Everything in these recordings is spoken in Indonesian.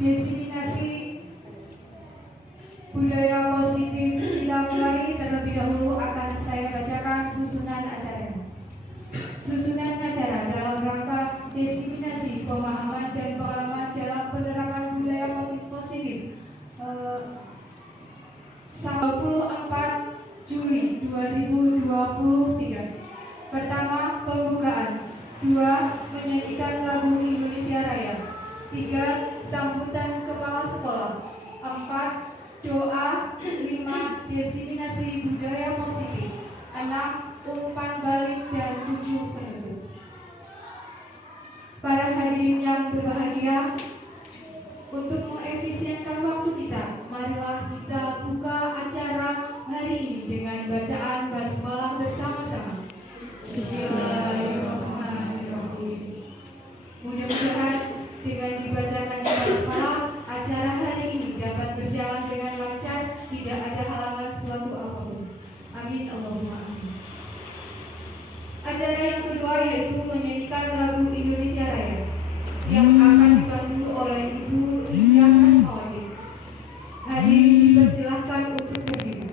Diseminasi budaya positif kita mulai. Terlebih dahulu akan saya bacakan susunan acara. Susunan acara dalam rangka diseminasi pemahaman dan pengalaman dalam penerapan budaya positif 24 Juli 2023. Pertama, pembukaan. 2. Menyanyikan lagu Indonesia Raya. 3. Sambutan kepala sekolah. 4. Doa. 5. Diseminasi budaya positif. 6. Umpan balik. Dan 7. penutup. Para hadirin yang berbahagia, untuk mengefisienkan waktu kita, marilah kita buka acara hari ini dengan bacaan basmalah bersama-sama. Bismillahirrahmanirrahim. Mudah-mudahan dengan dibacakannya basmalah, acara hari ini dapat berjalan dengan lancar, tidak ada halangan suatu apapun. Amin Allahumma amin. Acara yang kedua yaitu menyanyikan lagu Indonesia Raya yang akan dipandu oleh Ibu Ria Rahmawati. Hadirin dipersilahkan untuk berdiri.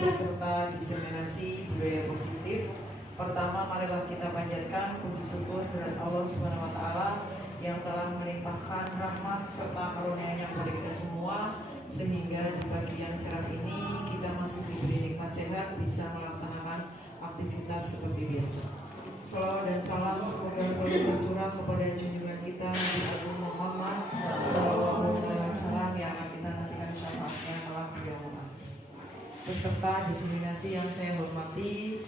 Beserta diseminasi budaya positif. Pertama, marilah kita panjatkan puji syukur kepada Allah Subhanahu wa taala yang telah melimpahkan rahmat serta karunia-Nya kepada kita semua, sehingga di pagi yang cerah ini kita masih diberi nikmat sehat, bisa melaksanakan aktivitas seperti biasa. Salawat dan salam semoga selalu tercurah kepada junjungan kita Nabi Agung Muhammad sallallahu alaihi wasallam yang akan kita nantikan syafaatnya kelak di yaumul akhir. Beserta diseminasi yang saya hormati,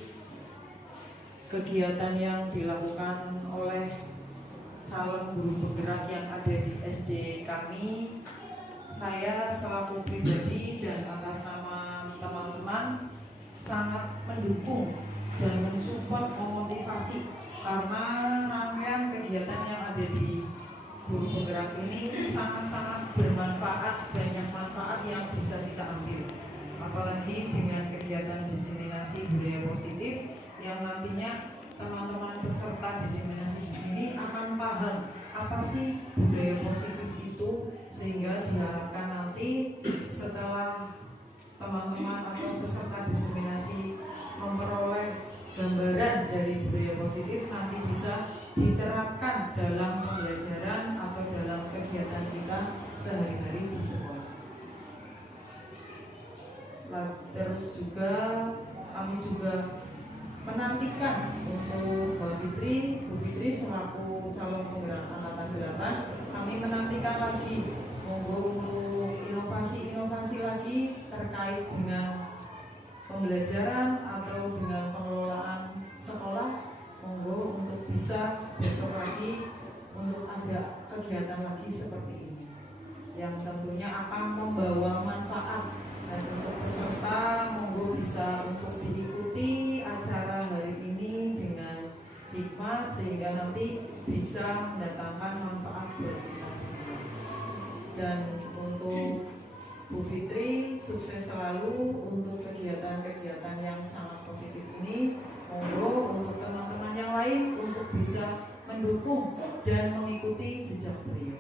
kegiatan yang dilakukan oleh calon guru penggerak yang ada di SD kami, saya selaku pribadi dan atas nama teman-teman sangat mendukung dan mensupport, memotivasi, karena rangkaian kegiatan yang ada di guru penggerak ini sangat-sangat bermanfaat, banyak manfaat yang bisa kita ambil. Apalagi dengan kegiatan diseminasi budaya positif yang nantinya teman-teman peserta diseminasi di sini akan paham apa sih budaya positif itu, sehingga diharapkan nanti setelah teman-teman atau peserta diseminasi memperoleh gambaran dari budaya positif, nanti bisa diterapkan dalam pembelajaran atau dalam kegiatan kita sehari-hari di sekolah. Terus juga kami juga menantikan untuk Bu Fitri selaku calon penggerak angkatan 8, kami menantikan lagi untuk inovasi-inovasi lagi terkait dengan pembelajaran atau dengan pengelolaan sekolah. Monggo untuk bisa besok lagi untuk ada kegiatan lagi seperti ini yang tentunya akan membawa manfaat. Dan untuk peserta monggo bisa untuk diikuti acara hari ini dengan hikmat, sehingga nanti bisa mendatangkan manfaat buat kita semua. Dan untuk Bu Fitri, sukses selalu untuk kegiatan-kegiatan yang sangat positif ini. Monggo untuk teman-teman yang lain untuk bisa mendukung dan mengikuti jejak beliau.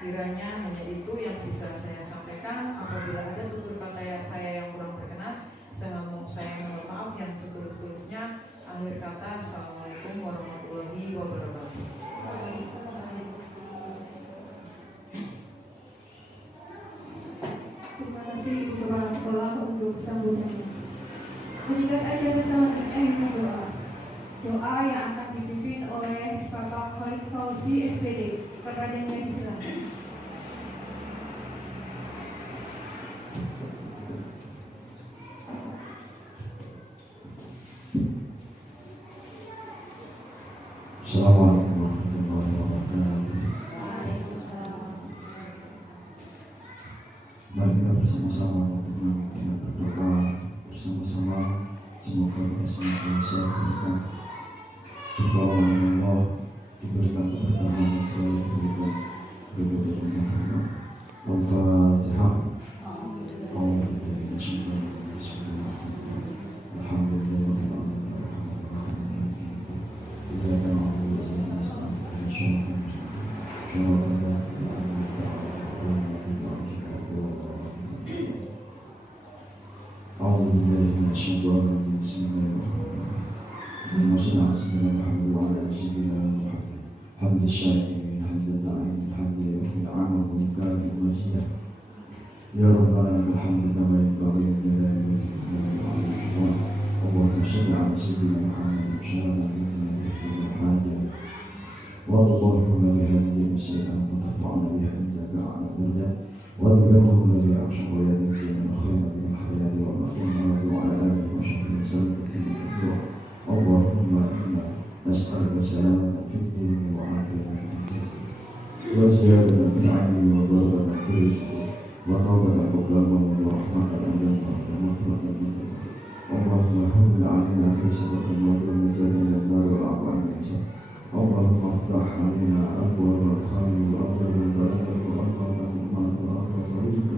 Kiranya hanya itu yang bisa saya sampaikan. Apabila ada tutur kata saya yang kurang berkenan, saya mohon maaf yang setulus-tulusnya. Akhir kata, Assalamualaikum warahmatullahi wabarakatuh. Terima kasih Kepala Sekolah untuk sambutannya. Meningkat acara selanjutnya doa. Doa yang akan dipimpin oleh Bapak Khalid Fauzi SPD. Kepadanya disilakan. Assalamualaikum warahmatullahi wabarakatuh. Mari kita bersama-sama kita berdoa bersama-sama, semoga kita senantiasa diberikan pertolongan Allah, diberikan keberkahan yang selalu diberikan kepada kita. Al-Fatihah. حمد الشاكرين حمد الداعين حمد يوم العمل والكرم والمزيد يا ربنا لك الحمد كما ينبغي لجلال وجهك. اللهم صل على سيدنا محمد وسلم على الحاجة والله بهدي السيئات وترفعنا بها عندك على الدرجات والبلغ الذي عرشه ويدك من الخير من الحياة والمحمد وعلى آله وصحبه وسلم. اللهم إنا نسألك سلامة في الدين وعافية في الدين وزيادة في العلم وبركة في الرزق وتوبة حكاما ورحمة الأنبياء ومغفرة المذنبين. اللهم حمل علينا في سبق الموت والنجاة من النار والعفو عن الإنسان. اللهم افتح علينا أبواب الخير وأبواب البركة وأبواب الرحمة وأبواب الرزق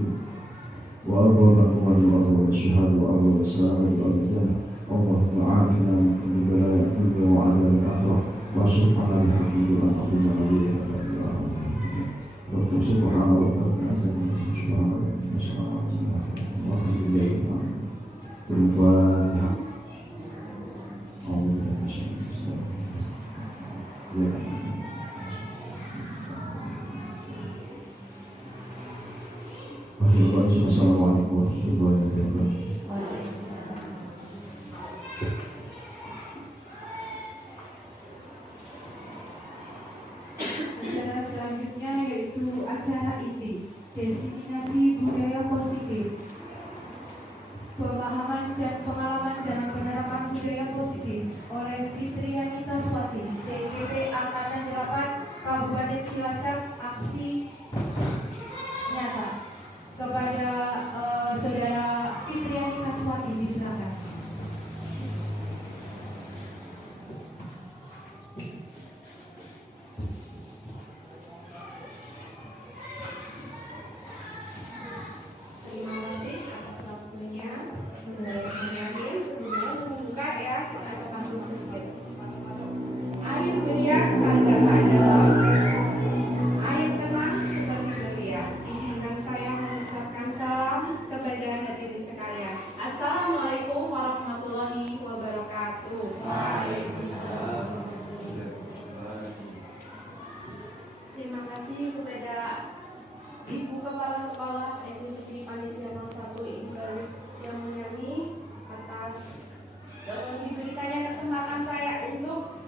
وأبواب الأموال وأبواب الشهاد وأبواب السعادة والجنة. اللهم عافنا من كل بلاء الدنيا وعذاب الآخرة وارزقنا بحمد ونعظم عليك سبحان ربك أعزم سبحان ربك اللهم إليك الفاتحة. أعوذ بالله من الشيطان الرجيم. Assalamualaikum warahmatullahi wabarakatuh. Acara selanjutnya yaitu acara inti diseminasi budaya positif, pemahaman dan pengalaman dalam penerapan budaya positif oleh Fitrianita Swati, CGP Angkatan 8 Kabupaten Cilacap. Aksi nyata kepada saudara Fitrianita Swati, disilakan. kepada Ibu Kepala Sekolah SMP Panesia 01 Ibu Galih yang menyanyi atas diberikannya kesempatan saya untuk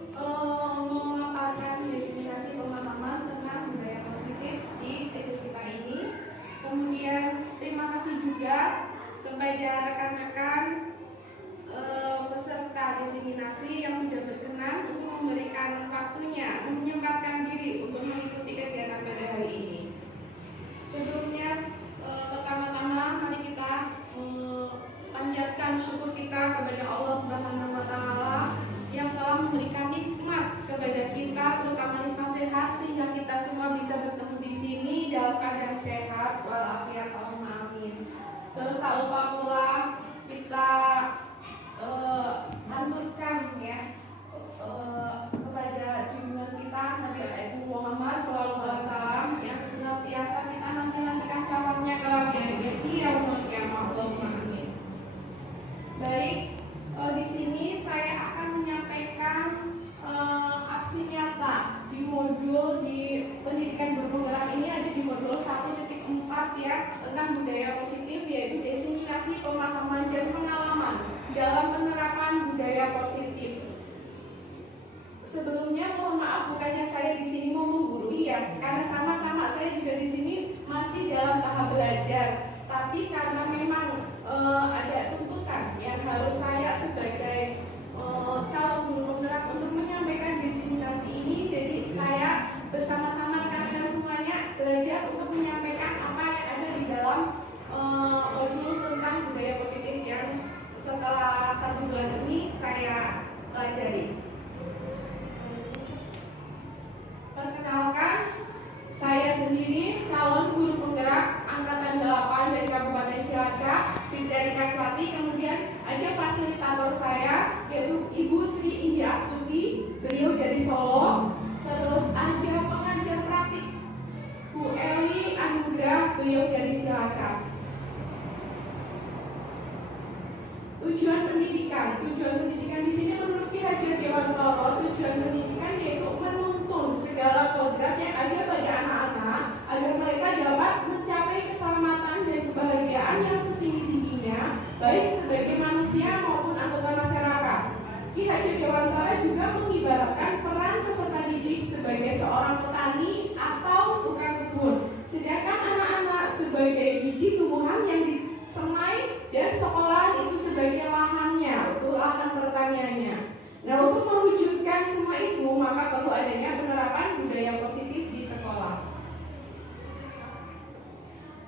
memaparkan diseminasi pemahaman tentang budaya positif di SMP ini. Kemudian terima kasih juga kepada rekan-rekan peserta diseminasi yang sudah berkenan untuk memberikan waktunya, menyempatkan diri untuk mengikuti kegiatan pada hari ini. Sebelumnya, pertama-tama mari kita panjatkan syukur kita kepada Allah Subhanahu wa Ta'ala yang telah memberikan nikmat kepada kita, terutama nikmat sehat, sehingga kita semua bisa bertemu di sini dalam keadaan sehat walafiat. Allahumma amin. Terus tak lupa pula kita anturkan ya kepada junjungan kita Nabi Muhammad SAW yang senantiasa kita nanti-nantikan syafatnya kalau dia yaumul qiyamah. Allahumma amin. Baik, di sini saya akan menyampaikan aksi nyata di modul di pendidikan berpenggerak ini ada di modul 1.4 ya, tentang budaya positif, yaitu diseminasi pemahaman dan pengalaman dalam penerapan budaya positif. Sebelumnya mohon maaf, bukannya saya di sini mau menggurui ya, karena sama-sama saya juga di sini masih dalam tahap belajar. Tapi karena memang ada tuntutan yang harus saya sebagai calon guru penggerak untuk menyampaikan diseminasi ini, jadi saya bersama-sama rekan-rekan semuanya belajar untuk menyampaikan apa yang ada di dalam modul tentang budaya positif yang setelah 1 bulan ini saya pelajari. Perkenalkan, saya sendiri calon guru penggerak angkatan 8 dari Kabupaten Cilacap, Fitri Kaswati. Kemudian ada fasilitator saya yaitu Ibu Sri India Astuti, beliau dari Solo. Terus ada pengajar praktik Bu Eli Anugrah, beliau dari Cilacap. Tujuan pendidikan di sini menurut Ki Hajar Dewantoro, tujuan pendidikan yaitu menuntun segala kodrat yang ada pada anak-anak agar mereka dapat mencapai keselamatan dan kebahagiaan yang setinggi-tingginya, baik sebagai manusia maupun anggota masyarakat. Ki Hajar Dewantoro juga mengibaratkan peran peserta didik sebagai seorang petani atau tukang kebun, sedangkan anak-anak sebagai biji tumbuhan yang disemai dan sekolahan itu sebagai lahannya, untuk lahan pertaniannya. Nah, untuk mewujudkan semua itu, maka perlu adanya penerapan budaya positif di sekolah.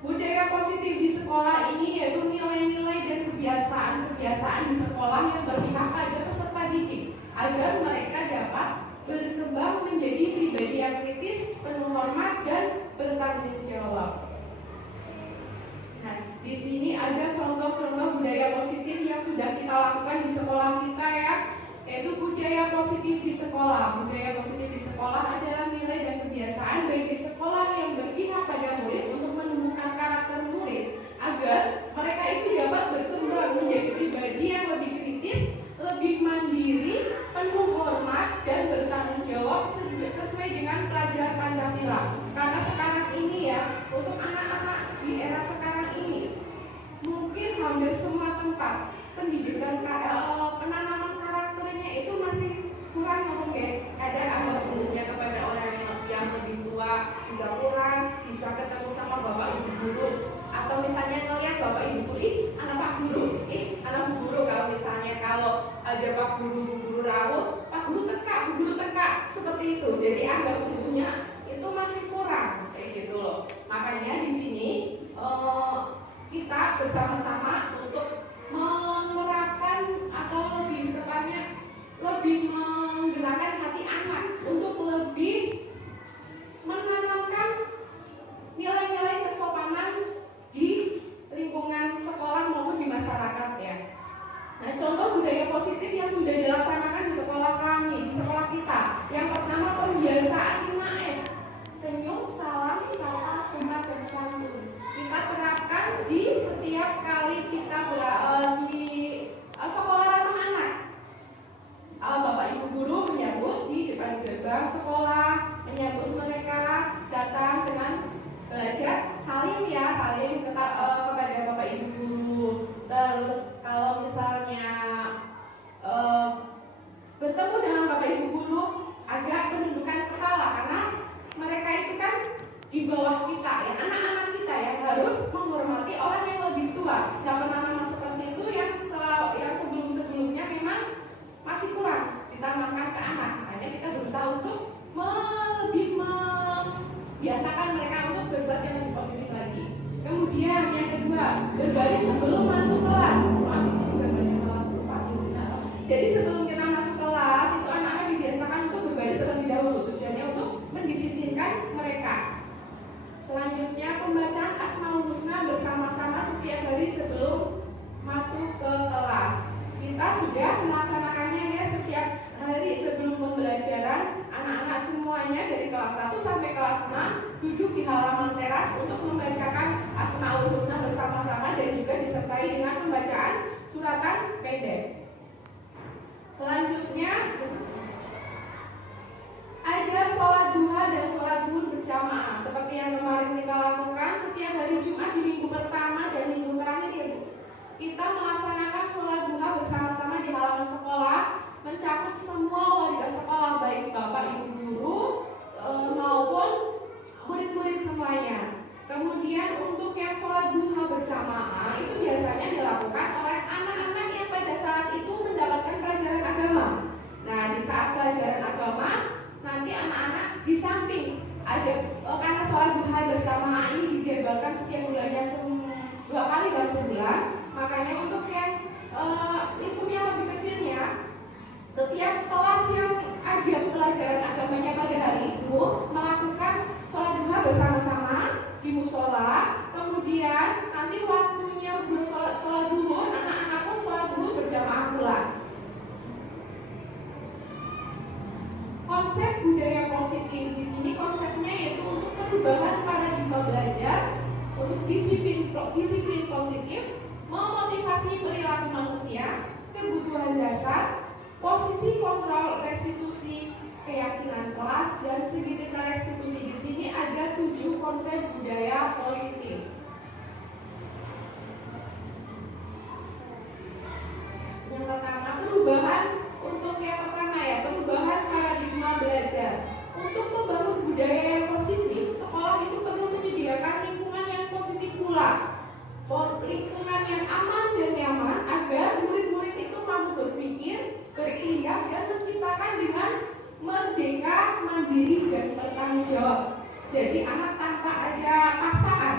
Budaya positif di sekolah ini yaitu nilai-nilai dan kebiasaan-kebiasaan di sekolah yang berpihak pada peserta didik, agar mereka dapat berkembang menjadi pribadi yang kritis, penuh hormat, dan bertanggung jawab. Nah, di sini ada contoh-contoh budaya positif yang sudah kita lakukan di sekolah kita ya, yaitu budaya positif di sekolah. Budaya positif di sekolah adalah nilai dan kebiasaan bagi sekolah yang berpihak pada murid untuk menumbuhkan karakter murid agar mereka itu dapat berkembang menjadi pribadi yang lebih kritis, lebih mandiri, penuh hormat, dan bertanggung jawab sesuai dengan pelajaran Pancasila. Karena sekarang ini ya, untuk anak-anak di era sekarang ini mungkin hampir semua tempat pendidikan penanaman karakternya itu masih kurang ya. Ada anggap gurunya kepada orang yang lebih tua tidak kurang, bisa ketemu sama bapak ibu guru, atau misalnya ngelihat bapak ibu guru, anak pak guru, anak bu guru. Kalau ada pak guru raut, pak guru teka, seperti itu. Jadi anggap gurunya itu masih kurang kayak gitu loh. Makanya di sini kita bersama-sama untuk menerapkan atau lebih tepatnya lebih menggerakkan hati anak untuk lebih menanamkan nilai-nilai kesopanan di lingkungan sekolah maupun di masyarakat ya. Nah, contoh budaya positif yang sudah dilaksanakan di sekolah kami, di sekolah kita. Yang pertama, pembiasaan bawah kita ya, anak-anak kita ya harus menghormati orang yang lebih tua. Nah, pemahaman seperti itu yang sebelum-sebelumnya memang masih kurang ditanamkan ke anak. Makanya kita berusaha untuk lebih membiasakan mereka untuk berbuat yang lebih positif lagi. Kemudian yang kedua, berbaris sebelum masuk kelas. Di sini gambarnya malah lupa. Jadi sebelum kita masuk kelas itu anak-anak dibiasakan untuk berbaris terlebih dahulu. Tujuannya untuk mendisiplinkan mereka. Selanjutnya pembacaan Asmaul Husna bersama-sama setiap hari sebelum masuk ke kelas. Kita sudah melaksanakannya ya setiap hari sebelum pembelajaran. Anak-anak semuanya dari kelas 1 sampai kelas 6 duduk di halaman teras untuk membacakan Asmaul Husna bersama-sama dan juga disertai dengan pembacaan suratan pendek. Selanjutnya ada sholat duha dan sholat zuhur berjamaah seperti yang kemarin kita lakukan setiap hari Jumat di minggu pertama dan minggu terakhir ya Bu. Kita melaksanakan sholat duha bersama-sama di halaman sekolah, mencakup semua warga sekolah baik bapak ibu guru maupun murid-murid semuanya. Kemudian untuk yang sholat duha berjamaah itu biasanya dilakukan oleh anak-anak yang pada saat itu mendapatkan pelajaran agama. Nah, di saat pelajaran agama nanti anak-anak di samping ada karena sholat duha berjamaah ini dijadwalkan setiap bulannya 2 kali dalam sebulan. Makanya untuk yang lingkupnya lebih kecilnya, setiap kelas yang ada pelajaran agamanya pada hari itu melakukan sholat duha bersama-sama di musola. Kemudian nanti waktunya sholat duhur, anak-anak pun sholat duhur berjamaah pula. Konsep budaya positif di sini konsepnya yaitu untuk perubahan paradigma belajar, untuk disiplin positif, memotivasi perilaku manusia, kebutuhan dasar, posisi kontrol restitusi keyakinan kelas dan segitiga restitusi. Di sini ada 7 konsep budaya positif. Yang pertama perubahan paradigma belajar. Untuk membangun budaya yang positif, sekolah itu perlu menyediakan lingkungan yang positif pula. Lingkungan yang aman dan nyaman agar murid-murid itu mampu berpikir, bertindak dan menciptakan dengan merdeka, mandiri dan bertanggung jawab. Jadi anak tanpa ada paksaan.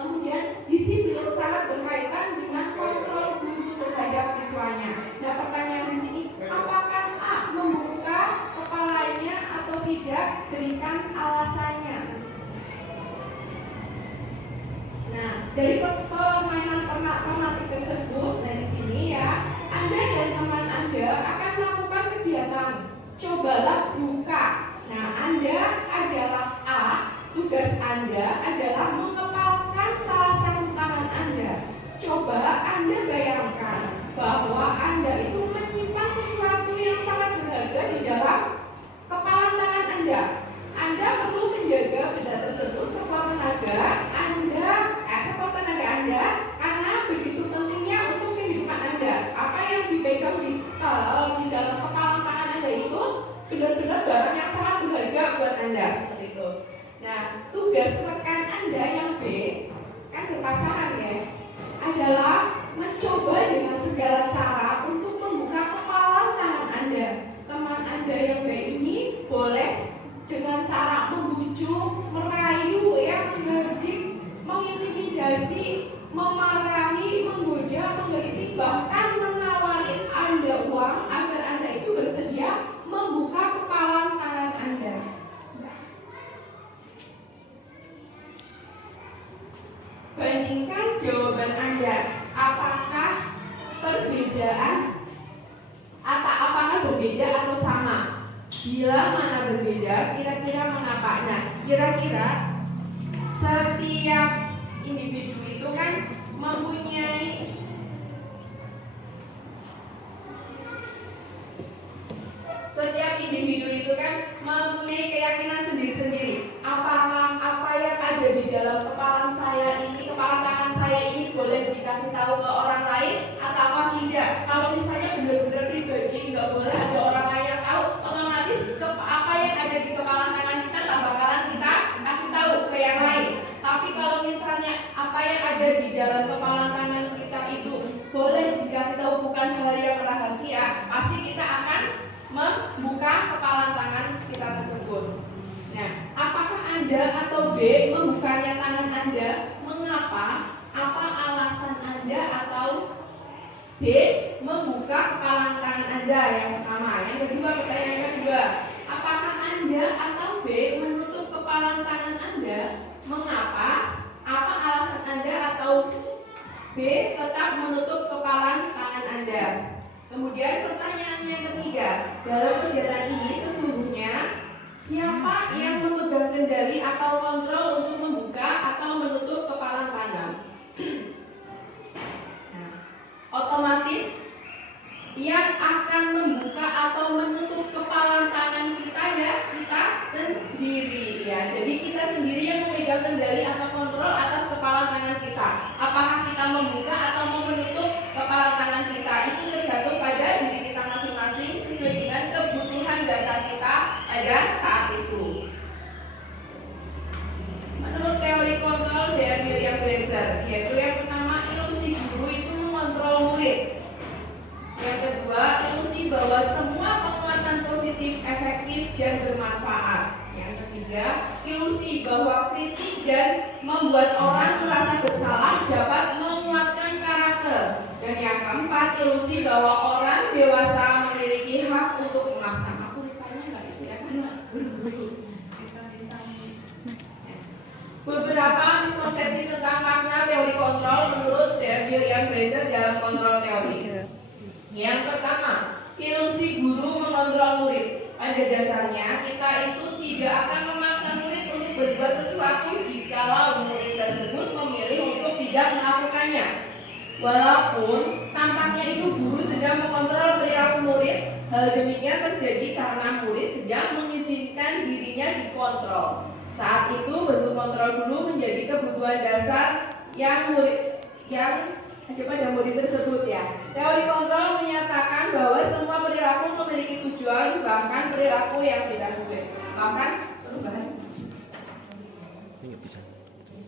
Kemudian disiplin sangat berkaitan dengan kontrol guru terhadap siswanya. Nah, pertanyaan di sini, apakah A membuka kepalanya atau tidak? Berikan alasannya. Nah, dari permainan tematik tersebut, dari sini ya, Anda dan teman Anda akan melakukan kegiatan. Cobalah buka. Nah, Anda adalah A, tugas Anda adalah mengepalkan salah satu tangan Anda. Coba Anda bayangkan bahwa Anda itu menyimpan sesuatu yang sangat berharga di dalam kepalan tangan Anda. Anda perlu menjaga benda tersebut sekuat tenaga Anda, karena begitu pentingnya untuk kehidupan Anda. Apa yang dipegang di dalam kepalan tangan Anda itu benar-benar barang yang sangat berharga buat Anda, seperti itu. Nah, tugas rekan Anda yang B kan berpasangan ya, adalah mencoba dengan segala cara untuk membuka kepalan tangan Anda. Teman Anda yang B ini boleh dengan cara membujuk, merayu, ya, menggerdik, mengintimidasi, memarahi, menggoda, menggelitik, bahkan menawari Anda uang agar Anda itu bersedia membuka kepalan tangan Anda. Bandingkan jawaban Anda. Apakah berbeda atau sama? Bila mana berbeda, kira-kira mengapa? Nah, kira-kira setiap individu itu kan mempunyai keyakinan sendiri-sendiri. Apa yang ada di dalam kepala tangan saya ini boleh dikasih tahu ke orang lain atau tidak. Kalau misalnya benar-benar pribadi, nggak boleh ada orang lain yang tahu, otomatis apa yang ada di kepala tangan kita tak bakalan kita kasih tahu ke ada di dalam kepala tangan kita itu boleh dikasih tahu bukan hal yang rahasia, pasti kita akan membuka kepala tangan kita tersebut. Nah, apakah Anda atau B membukanya tangan Anda? Mengapa? Apa alasan Anda atau D membuka kepala tangan Anda? Yang pertama. Yang kedua, pertanyaan kedua, apakah Anda atau B menutup kepala tangan Anda? Mengapa? Apa alasan Anda atau B tetap menutup kepala tangan Anda? Kemudian pertanyaan yang ketiga, dalam kegiatan ini sesungguhnya siapa yang memegang kendali atau kontrol untuk membuka atau menutup kepala tangan? Nah, otomatis yang akan membuka atau menutup kepala tangan kita ya kita sendiri ya. Jadi kita sendiri yang memegang kendali atau kontrol atas kepala tangan kita. Apakah kita membuka atau menutup kepala tangan kita itu tergantung pada diri kita masing-masing sesuai dengan kebutuhan dasar kita pada saat itu. Menurut teori kontrol dari William Glasser, yaitu yang pertama ilusi guru itu mengontrol murid. Yang kedua, ilusi bahwa semua penguatan positif efektif dan bermanfaat. Yang ketiga, ilusi bahwa kritik dan membuat orang merasa bersalah dapat menguatkan karakter. Dan yang keempat, ilusi bahwa orang dewasa memiliki hak untuk memaksa. Aku misalnya nggak itu ya, beberapa miskonsepsi tentang makna teori kontrol menurut William Glasser dalam kontrol teori. Yang pertama, ilusi guru mengontrol murid. Pada dasarnya, kita itu tidak akan memaksa murid untuk berbuat sesuatu jikalau murid tersebut memilih untuk tidak melakukannya. Walaupun tampaknya itu guru sedang mengontrol perilaku murid, hal demikian terjadi karena murid sedang mengizinkan dirinya dikontrol. Saat itu bentuk kontrol guru menjadi kebutuhan dasar yang ada pada murid tersebut ya. Teori kontrol menyatakan bahwa semua perilaku memiliki tujuan, bahkan perilaku yang tidak sesuai. Bahkan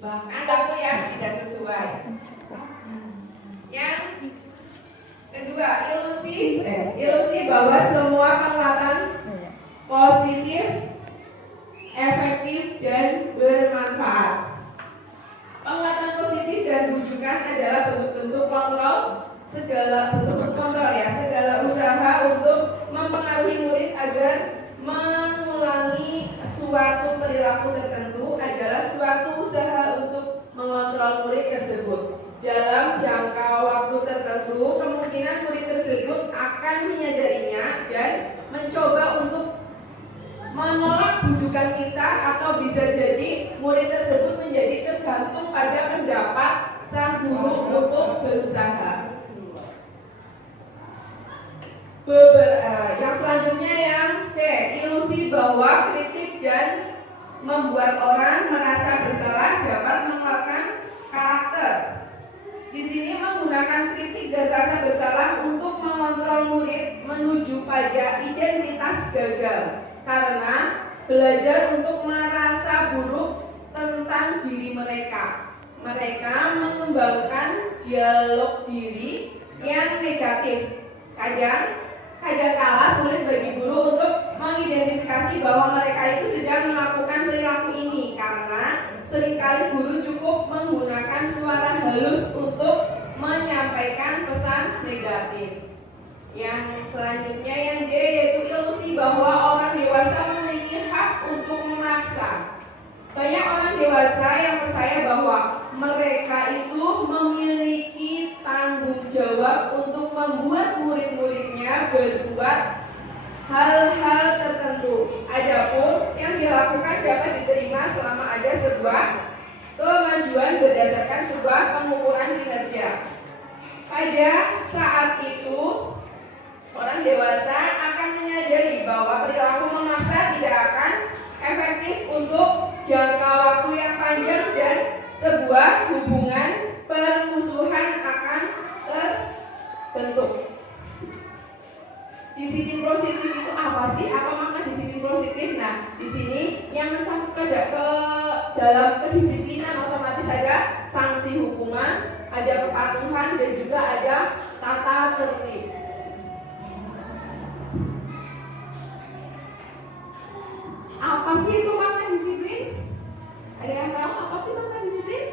perilaku yang tidak sesuai. Yang kedua, ilusi bahwa semua penguatan positif, efektif dan bermanfaat. Penguatan positif dan bujukan adalah bentuk-bentuk kontrol, segala usaha untuk mempengaruhi murid agar mengulangi suatu perilaku tertentu adalah suatu usaha untuk mengontrol murid tersebut. Dalam jangka waktu tertentu, kemungkinan murid tersebut akan menyadarinya dan mencoba untuk menolak bujukan kita, atau bisa jadi murid tersebut menjadi tergantung pada pendapat sang guru untuk berusaha. Yang selanjutnya yang C, ilusi bahwa kritik dan membuat orang merasa bersalah dapat menguatkan karakter. Di sini menggunakan kritik dan rasa bersalah untuk mengontrol murid menuju pada identitas gagal. Karena belajar untuk merasa buruk tentang diri mereka. Mereka mengembangkan dialog diri yang negatif. Kadang-kala sulit bagi guru untuk mengidentifikasi bahwa mereka itu sedang melakukan perilaku ini, karena seringkali guru cukup menggunakan suara halus untuk menyampaikan pesan negatif. Yang selanjutnya yang D, yaitu ilusi bahwa orang dewasa memiliki hak untuk memaksa. Banyak orang dewasa yang percaya bahwa mereka itu memiliki tanggung jawab untuk membuat murid-muridnya berbuat hal-hal tertentu. Adapun yang dilakukan dapat diterima selama ada sebuah kemajuan berdasarkan sebuah pengukuran kinerja. Pada saat itu, orang dewasa akan menyadari bahwa perilaku memaksa tidak akan efektif untuk jangka waktu yang panjang dan sebuah hubungan permusuhan akan terbentuk. Disiplin positif itu apa sih? Apa makna disiplin positif? Nah, di sini yang mencakup ke dalam kedisiplinan otomatis ada sanksi hukuman, ada kepatuhan, dan juga ada tata tertib. Apa sih itu makna disiplin? Ada yang tahu apa sih makna disiplin?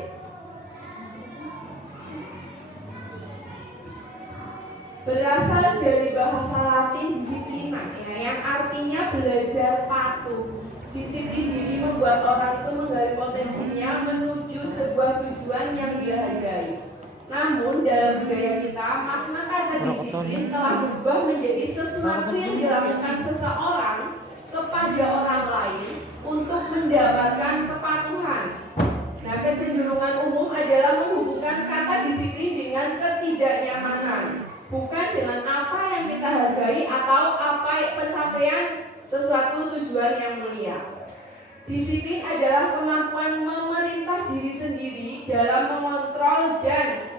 Berasal dari bahasa Latin disiplina, ya, yang artinya belajar patuh. Disiplin diri membuat orang itu menggali potensinya menuju sebuah tujuan yang dihargai. Namun dalam budaya kita, makna kata disiplin telah berubah menjadi sesuatu yang dilakukan seseorang kepada orang lain untuk mendapatkan kepatuhan. Nah, kecenderungan umum adalah menghubungkan kata disiplin dengan ketidaknyamanan, bukan dengan apa yang kita hargai atau apa pencapaian sesuatu tujuan yang mulia. Disiplin adalah kemampuan memerintah diri sendiri dalam mengontrol dan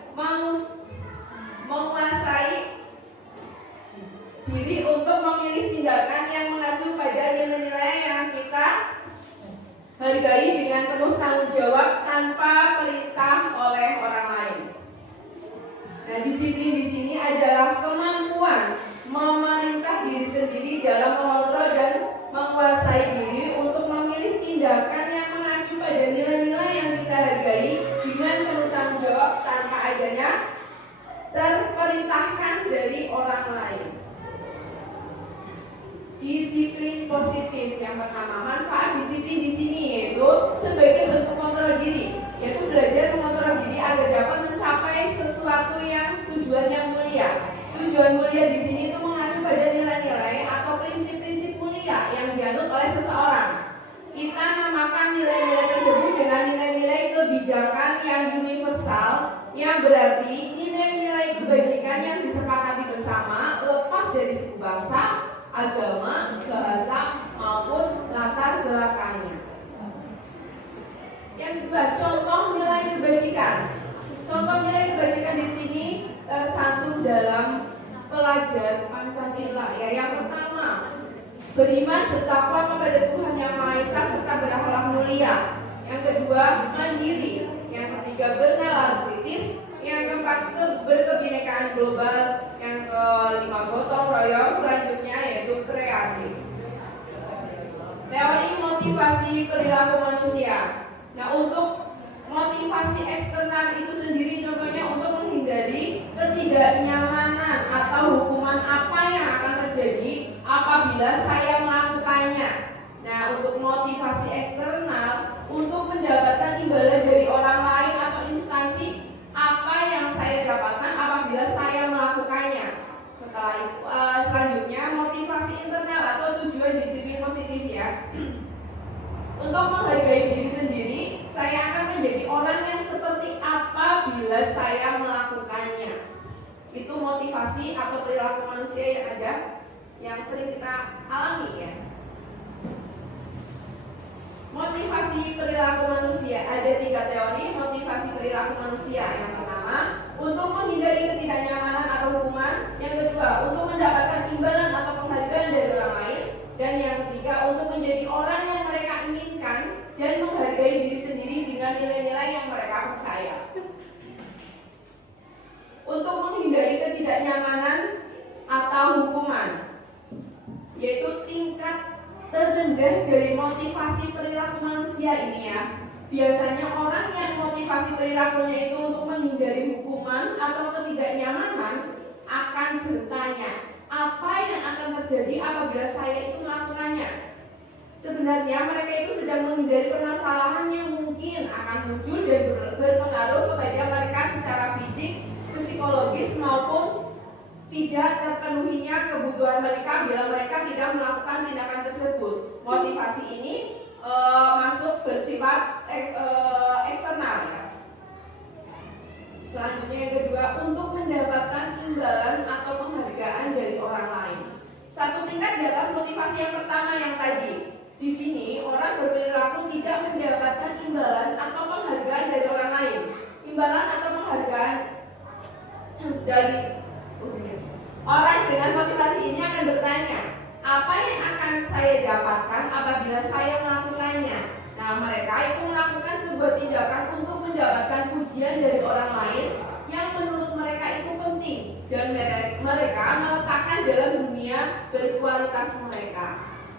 menguasai diri untuk memilih tindakan yang mengacu pada nilai-nilai yang kita hargai dengan penuh tanggung jawab tanpa perintah oleh orang lain. Nah, disiplin di sini adalah kemampuan memerintah diri sendiri dalam mengontrol dan menguasai diri untuk memilih tindakan yang mengacu pada nilai-nilai yang kita hargai dengan penuh tanggung jawab tanpa adanya terperintahkan dari orang lain. Disiplin positif yang pertama, manfaat disiplin di sini yaitu sebagai bentuk kontrol diri, yaitu belajar mengontrol diri agar dapat mencapai sesuatu yang tujuan yang mulia. Tujuan mulia di sini itu mengacu pada nilai-nilai atau prinsip-prinsip mulia yang dianut oleh seseorang. Kita namakan nilai-nilai tersebut dengan nilai-nilai kebijakan yang universal, yang berarti nilai-nilai kebajikan yang disepakati bersama lepas dari suku bangsa, agama, bahasa, maupun latar belakangnya. Yang kedua, contoh nilai kebajikan. Contoh nilai kebajikan di sini tercantum dalam pelajar Pancasila. Ya, yang pertama, beriman bertakwa kepada Tuhan Yang Maha Esa serta berakhlak mulia. Yang kedua, mandiri. Yang ketiga, bernalar kritis. Yang keempat, berkebinekaan global. Yang kelima, gotong royong. Selanjutnya yaitu kreatif. Teori motivasi perilaku manusia. Nah, untuk motivasi eksternal itu sendiri contohnya untuk menghindari ketidaknyamanan atau hukuman apa yang akan terjadi apabila saya melakukannya. Nah, untuk motivasi eksternal untuk mendapatkan imbalan dari orang lain atau instansi apa yang saya dapatkan apabila saya melakukannya. Setelah itu, selanjutnya motivasi internal atau tujuan disiplin positif ya. Untuk menghargai diri sendiri, saya akan menjadi orang yang seperti apa bila saya melakukannya. Itu motivasi atau perilaku manusia yang ada, yang sering kita alami ya. Motivasi perilaku manusia, ada 3 teori motivasi perilaku manusia. Yang pertama, untuk menghindari ketidaknyamanan atau hukuman. Yang kedua, untuk mendapatkan imbalan atau penghargaan dari orang lain. Dan yang ketiga, untuk menjadi orang yang mereka inginkan dan menghargai diri sendiri dengan nilai-nilai yang mereka percaya. Untuk menghindari ketidaknyamanan atau hukuman, yaitu tingkat terendah dari motivasi perilaku manusia ini ya. Biasanya orang yang motivasi perilakunya itu untuk menghindari hukuman atau ketidaknyamanan akan bertanya, apa yang akan terjadi apabila saya itu melakukannya? Sebenarnya mereka itu sedang menghindari permasalahan yang mungkin akan muncul dan berpengaruh kepada mereka secara fisik, psikologis maupun tidak terpenuhinya kebutuhan mereka bila mereka tidak melakukan tindakan tersebut. Motivasi ini masuk bersifat eksternal ya. Selanjutnya yang kedua, untuk mendapatkan imbalan atau penghargaan dari orang lain. Satu tingkat di atas motivasi yang pertama yang tadi. Di sini orang berperilaku tidak mendapatkan imbalan atau penghargaan dari orang lain. Imbalan atau penghargaan dari orang dengan motivasi ini akan bertanya, apa yang akan saya dapatkan apabila saya melakukannya? Nah, mereka itu melakukan sebuah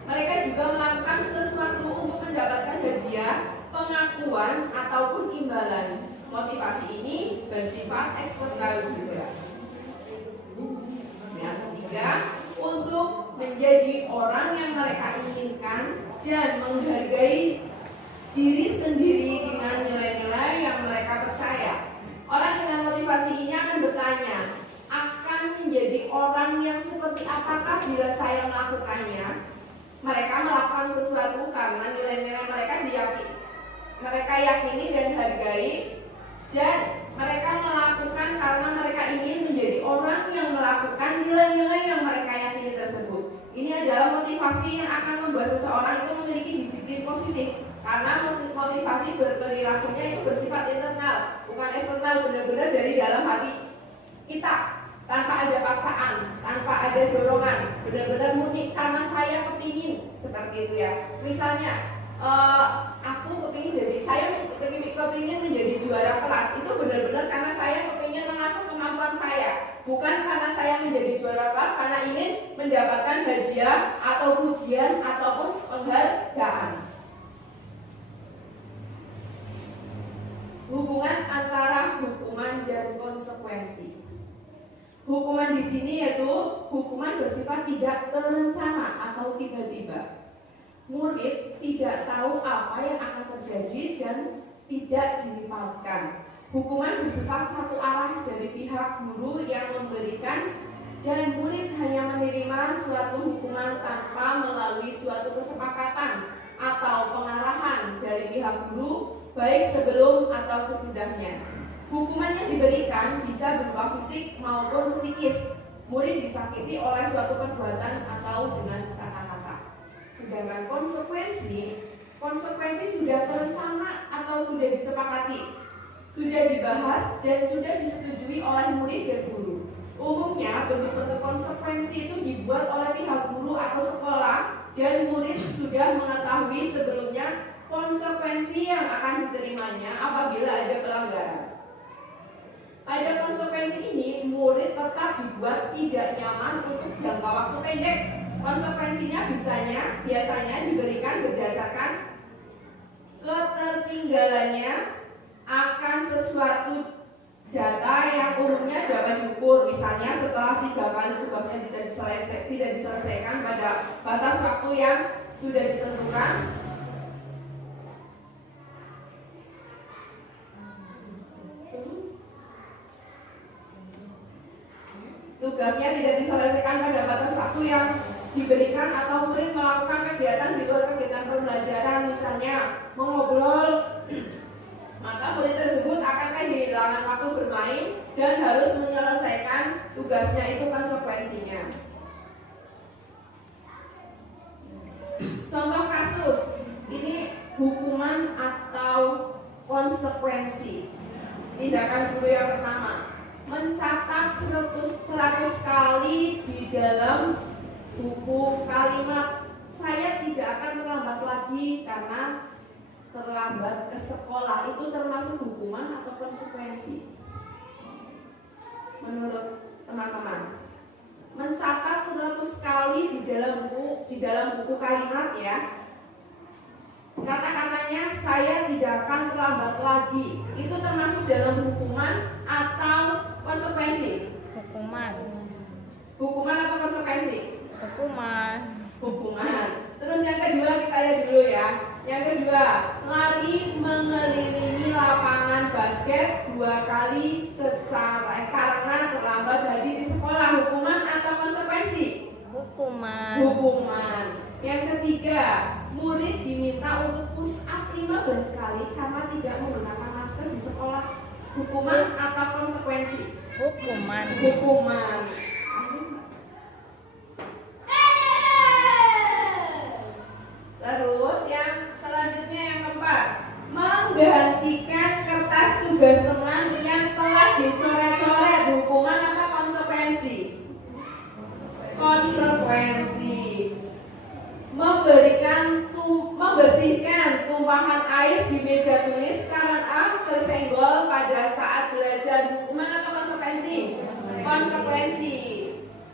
Mereka juga melakukan sesuatu untuk mendapatkan hadiah, pengakuan, ataupun imbalan. Motivasi ini bersifat eksternal juga. Yang ketiga, untuk menjadi orang yang mereka inginkan dan menghargai diri sendiri dengan nilai-nilai yang mereka percaya. Orang dengan motivasi ini akan bertanya, akan menjadi orang yang seperti apakah bila saya melakukannya? Mereka melakukan sesuatu karena nilai-nilai mereka yakini dan hargai, dan mereka melakukan karena mereka ingin menjadi orang yang melakukan nilai-nilai yang mereka yakini tersebut. Ini adalah motivasi yang akan membuat seseorang itu memiliki disiplin positif, karena motivasi berperilakunya itu bersifat internal, bukan eksternal, benar-benar dari dalam hati kita, tanpa ada paksaan, tanpa ada dorongan, benar-benar murni karena saya kepingin, seperti itu ya. Misalnya aku kepingin menjadi juara kelas, itu benar-benar karena saya kepingin mengasah kemampuan saya, bukan karena saya menjadi juara kelas karena ingin mendapatkan hadiah atau pujian ataupun penghargaan. Hubungan antara hukuman dan konsekuensi. Hukuman di sini yaitu hukuman bersifat tidak terencana atau tiba-tiba. Murid tidak tahu apa yang akan terjadi dan tidak dilipatkan. Hukuman bersifat satu arah dari pihak guru yang memberikan, dan murid hanya menerima suatu hukuman tanpa melalui suatu kesepakatan atau pengarahan dari pihak guru, baik sebelum atau sesudahnya. Hukuman yang diberikan bisa berupa fisik maupun psikis. Murid disakiti oleh suatu perbuatan atau dengan kata-kata. Sedangkan konsekuensi sudah terencana atau sudah disepakati, sudah dibahas dan sudah disetujui oleh murid dan guru. Umumnya bentuk-bentuk konsekuensi itu dibuat oleh pihak guru atau sekolah, dan murid sudah mengetahui sebelumnya konsekuensi yang akan diterimanya apabila ada pelanggaran. Pada konsekuensi ini, murid tetap dibuat tidak nyaman untuk jangka waktu pendek. Konsekuensinya biasanya diberikan berdasarkan ketertinggalannya akan sesuatu data yang umumnya dapat diukur. Misalnya setelah 3 kali tugasnya tidak diselesaikan pada batas waktu yang sudah ditentukan, tugasnya tidak diselesaikan pada batas waktu yang diberikan, atau murid melakukan kegiatan di luar kegiatan pembelajaran, misalnya mengobrol, maka murid tersebut akan kehilangan waktu bermain dan harus menyelesaikan tugasnya. Itu konsekuensinya. Contoh kasus ini hukuman atau konsekuensi. Tindakan guru yang pertama, mencatat 100 kali di dalam buku kalimat "saya tidak akan terlambat lagi karena terlambat ke sekolah." Itu termasuk hukuman atau konsekuensi menurut teman-teman? Mencatat 100 kali di dalam buku kalimat ya, kata-katanya "saya tidak akan terlambat lagi", itu termasuk dalam hukuman atau konsekuensi? Hukuman atau konsekuensi? Hukuman. Terus yang kedua kita lihat dulu ya. Yang kedua, lari mengelilingi lapangan basket 2 kali karena terlambat hadir di sekolah. Hukuman atau konsekuensi? Hukuman. Yang ketiga, murid diminta untuk push up 15 kali karena tidak menggunakan masker di sekolah. Hukuman atau konsekuensi? Hukuman. Terus yang selanjutnya yang keempat, menggantikan kertas tugas teman yang telah dicoret-coret. Hukuman atau konsekuensi? Konsekuensi. Membersihkan tumpahan air di meja tulis karena tersenggol pada saat belajar. Hukuman atau konsekuensi? Konsekuensi.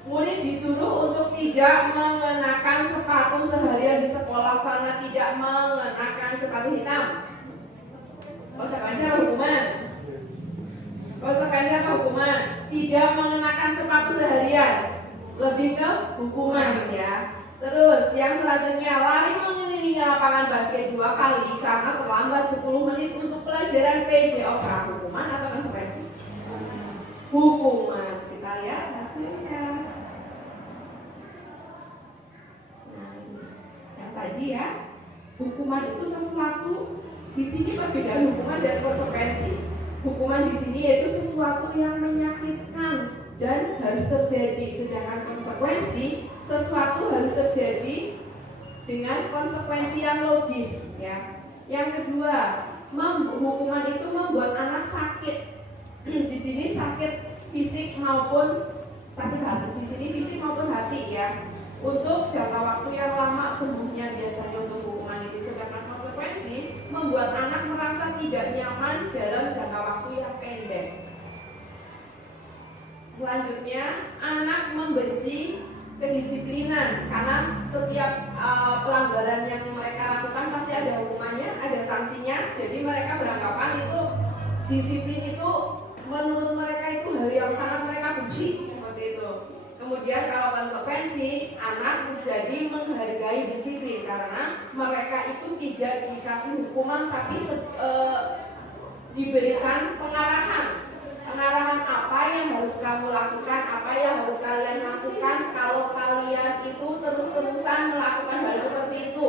Murid disuruh untuk tidak mengenakan sepatu seharian di sekolah karena tidak mengenakan sepatu hitam. Konsekuensi apa hukuman? Konsekuensi apa hukuman? Tidak mengenakan sepatu seharian, lebih ke hukuman ya. Terus yang selanjutnya, lari mengelilingi lapangan basket 2 kali karena terlambat 10 menit untuk pelajaran PJOK. Hukuman atau konsekuensi? Hukuman. Kita lihat hasilnya. Nah, yang tadi ya, hukuman itu sesuatu. Di sini perbedaan hukuman dan konsekuensi. Hukuman di sini yaitu sesuatu yang menyakitkan dan harus terjadi, sedangkan konsekuensi sesuatu harus terjadi dengan konsekuensi yang logis ya. Yang kedua, hukuman itu membuat anak sakit. Di sini sakit fisik maupun sakit hati. Di sini fisik maupun hati ya. Untuk jangka waktu yang lama sembuhnya biasanya untuk hukuman itu, sedangkan konsekuensi membuat anak merasa tidak nyaman dalam jangka waktu yang pendek. Selanjutnya, anak membenci kedisiplinan karena setiap pelanggaran yang mereka lakukan pasti ada hukumannya, ada sanksinya. Jadi mereka beranggapan itu disiplin itu menurut mereka itu hal yang sangat mereka benci seperti itu. Kemudian kalau konsekuensi, anak menjadi menghargai disiplin karena mereka itu tidak dikasih hukuman tapi diberikan pengarahan. Pengarahan apa yang harus kamu lakukan, apa yang harus kalian lakukan kalau kalian itu terus-terusan melakukan hal seperti itu.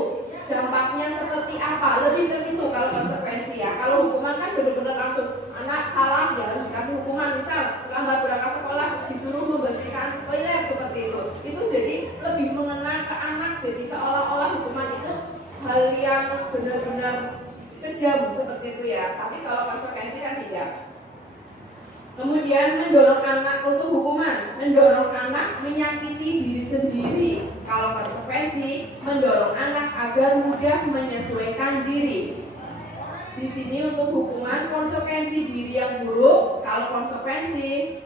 Dampaknya seperti apa? Lebih ke situ kalau konsekuensi ya. Kalau hukuman kan benar-benar langsung anak salah ya harus dikasih hukuman. Misal lambat berangkat sekolah disuruh membersihkan toilet seperti itu. Itu jadi lebih mengena ke anak. Jadi seolah-olah hukuman itu hal yang benar-benar kejam seperti itu ya. Tapi kalau konsekuensi kan tidak. Kemudian mendorong anak untuk hukuman, mendorong anak menyakiti diri sendiri. Kalau konsekuensi, mendorong anak agar mudah menyesuaikan diri. Di sini untuk hukuman konsekuensi diri yang buruk, kalau konsekuensi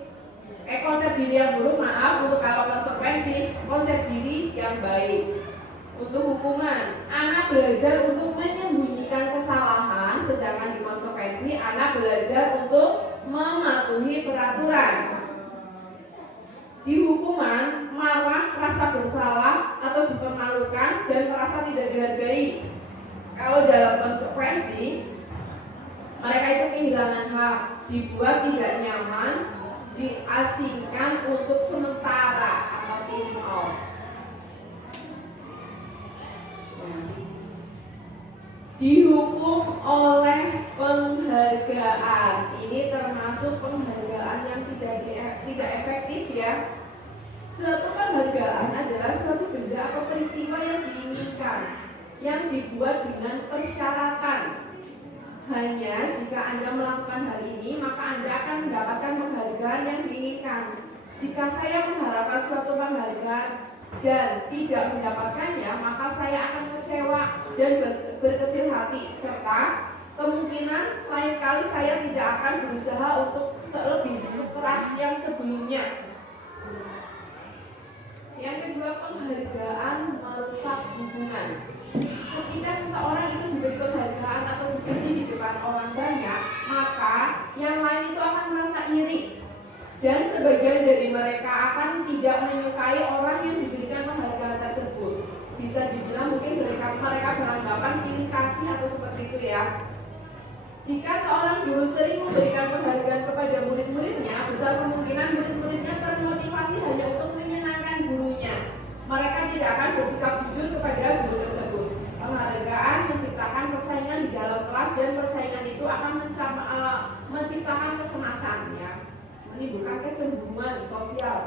konsep diri yang buruk, maaf, untuk kalau konsekuensi konsep diri yang baik. Untuk hukuman, anak belajar untuk menyembunyikan kesalahan, sedangkan di konsekuensi anak belajar untuk mematuhi peraturan. Di hukuman, marah, rasa bersalah atau dipermalukan dan merasa tidak dihargai. Kalau dalam konsekuensi, mereka itu kehilangan hak, dibuat tidak nyaman, diasingkan untuk sementara atau time out. Dihukum oleh penghargaan. Ini termasuk penghargaan yang tidak efektif ya. Suatu penghargaan adalah suatu benda atau peristiwa yang diinginkan, yang dibuat dengan persyaratan. Hanya jika Anda melakukan hal ini, maka Anda akan mendapatkan penghargaan yang diinginkan. Jika saya mengharapkan suatu penghargaan dan tidak mendapatkannya, maka saya akan kecewa dan berkecil hati, serta kemungkinan lain kali saya tidak akan berusaha untuk lebih keras yang sebelumnya. Yang kedua, penghargaan merusak hubungan. Ketika seseorang itu diberi penghargaan atau dipuji di depan orang banyak, maka yang lain itu akan merasa iri. Dan sebagian dari mereka akan tidak menyukai orang yang diberikan penghargaan tersebut. Bisa dibilang mungkin mereka beranggapan pilih kasih atau seperti itu ya. Jika seorang guru sering memberikan penghargaan kepada murid-muridnya, besar kemungkinan murid-muridnya termotivasi hanya untuk menyenangkan gurunya. Mereka tidak akan bersikap jujur kepada guru tersebut. Penghargaan menciptakan persaingan di dalam kelas dan persaingan itu akan menciptakan kecemasan ya. Menimbulkan kecemburuan sosial.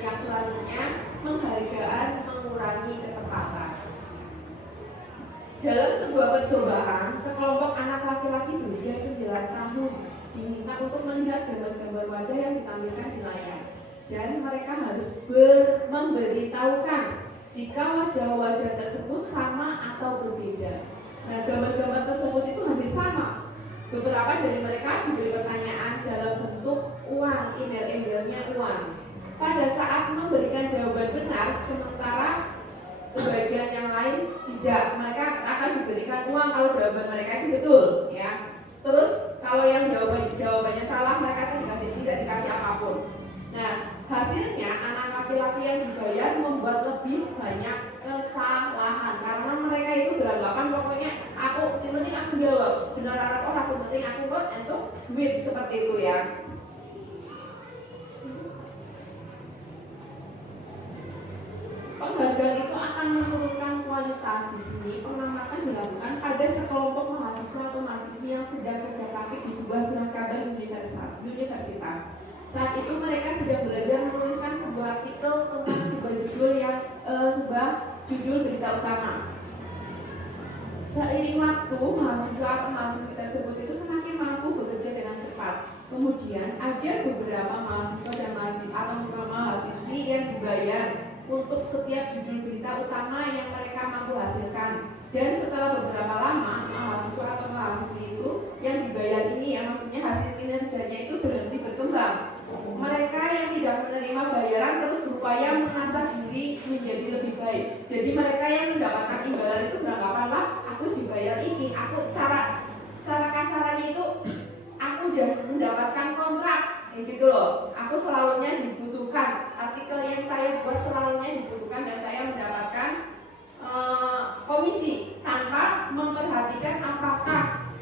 Yang selanjutnya, penghargaan mengurangi ketepatan. Dalam sebuah percobaan, sekelompok anak laki-laki berusia 9 tahun diminta untuk melihat gambar-gambar wajah yang ditampilkan di layar, dan mereka harus memberitahukan jika wajah-wajah tersebut sama atau berbeda. Nah, gambar-gambar tersebut itu hampir sama. Beberapa dari mereka diberi pertanyaan dalam bentuk uang, email-emailnya uang. Pada saat orang orang penting aku kok untuk duit seperti itu ya. Penghargaan itu akan menurunkan kualitas. Di sini pengamatan dilakukan pada sekelompok mahasiswa atau mahasiswi yang sedang kerja praktik di sebuah surat kabar universitas. Saat itu mereka sedang belajar menuliskan sebuah artikel tentang sebuah judul berita utama. Seiring waktu, mahasiswa atau mahasiswi tersebut itu semakin mampu bekerja dengan cepat. Kemudian ada beberapa mahasiswa dan mahasiswi yang dibayar untuk setiap judul berita utama yang mereka mampu hasilkan. Dan setelah beberapa lama, mahasiswa atau mahasiswi itu yang dibayar ini, yang maksudnya hasil kinerjanya itu berhenti berkembang. Mereka yang tidak menerima bayaran terus berupaya mengasah diri menjadi lebih baik. Jadi mereka yang mendapatkan imbalan itu beranggapanlah aku dibayar ini, aku cara kasarannya itu aku udah mendapatkan kontrak, gitu loh. Aku selalunya dibutuhkan, artikel yang saya buat selalunya dibutuhkan dan saya mendapatkan komisi tanpa memperhatikan apakah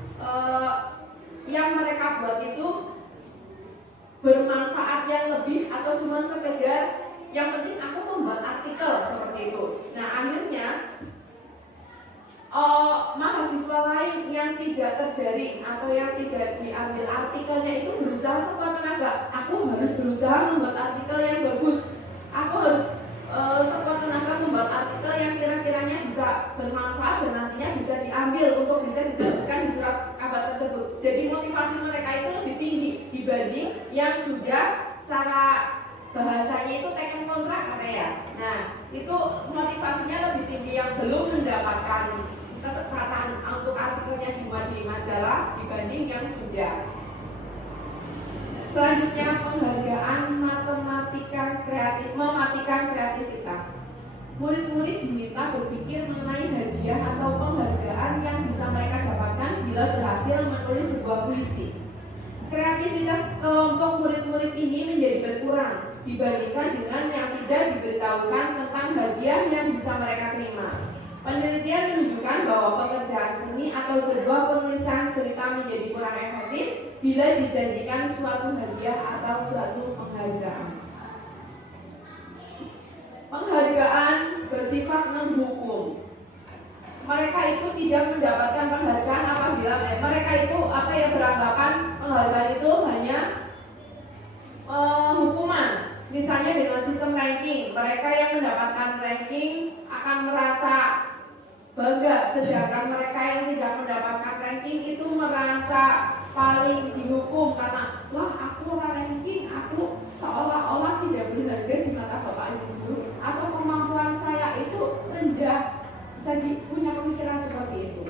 yang mereka buat itu bermanfaat yang lebih atau cuma sekedar yang penting aku membuat artikel seperti itu. Nah akhirnya mahasiswa lain yang tidak terjaring atau yang tidak diambil artikelnya itu berusaha sekuat tenaga. Aku harus berusaha membuat artikel yang bagus. Aku harus sekuat tenaga membuat artikel yang kira-kiranya bisa bermanfaat dan nantinya bisa diambil untuk bisa diterapkan di surat kabar tersebut. Jadi motivasi mereka itu lebih tinggi dibanding yang sudah secara bahasanya itu taken kontrak katanya. Nah itu motivasinya lebih tinggi yang belum mendapatkan kesempatan untuk artikelnya dimuat di majalah dibanding yang sudah. Selanjutnya penghargaan mematikan kreativitas. Murid-murid diminta berpikir mengenai hadiah atau penghargaan yang bisa mereka dapatkan bila berhasil menulis sebuah puisi. Kreativitas kelompok murid-murid ini menjadi berkurang dibandingkan dengan yang tidak diberitahukan tentang hadiah yang bisa mereka terima. Penelitian menunjukkan bahwa pekerjaan seni atau sebuah penulisan cerita menjadi kurang efektif bila dijanjikan suatu hadiah atau suatu penghargaan. Penghargaan bersifat menghukum. Mereka itu tidak mendapatkan penghargaan apabila mereka itu beranggapan penghargaan itu hanya hukuman. Misalnya dengan sistem ranking, mereka yang mendapatkan ranking akan merasa bangga, sedangkan mereka yang tidak mendapatkan ranking itu merasa paling dihukum karena wah aku ranking, aku seolah-olah tidak berharga di mata bapak ibu guru atau kemampuan saya itu rendah. Jadi punya pemikiran seperti itu.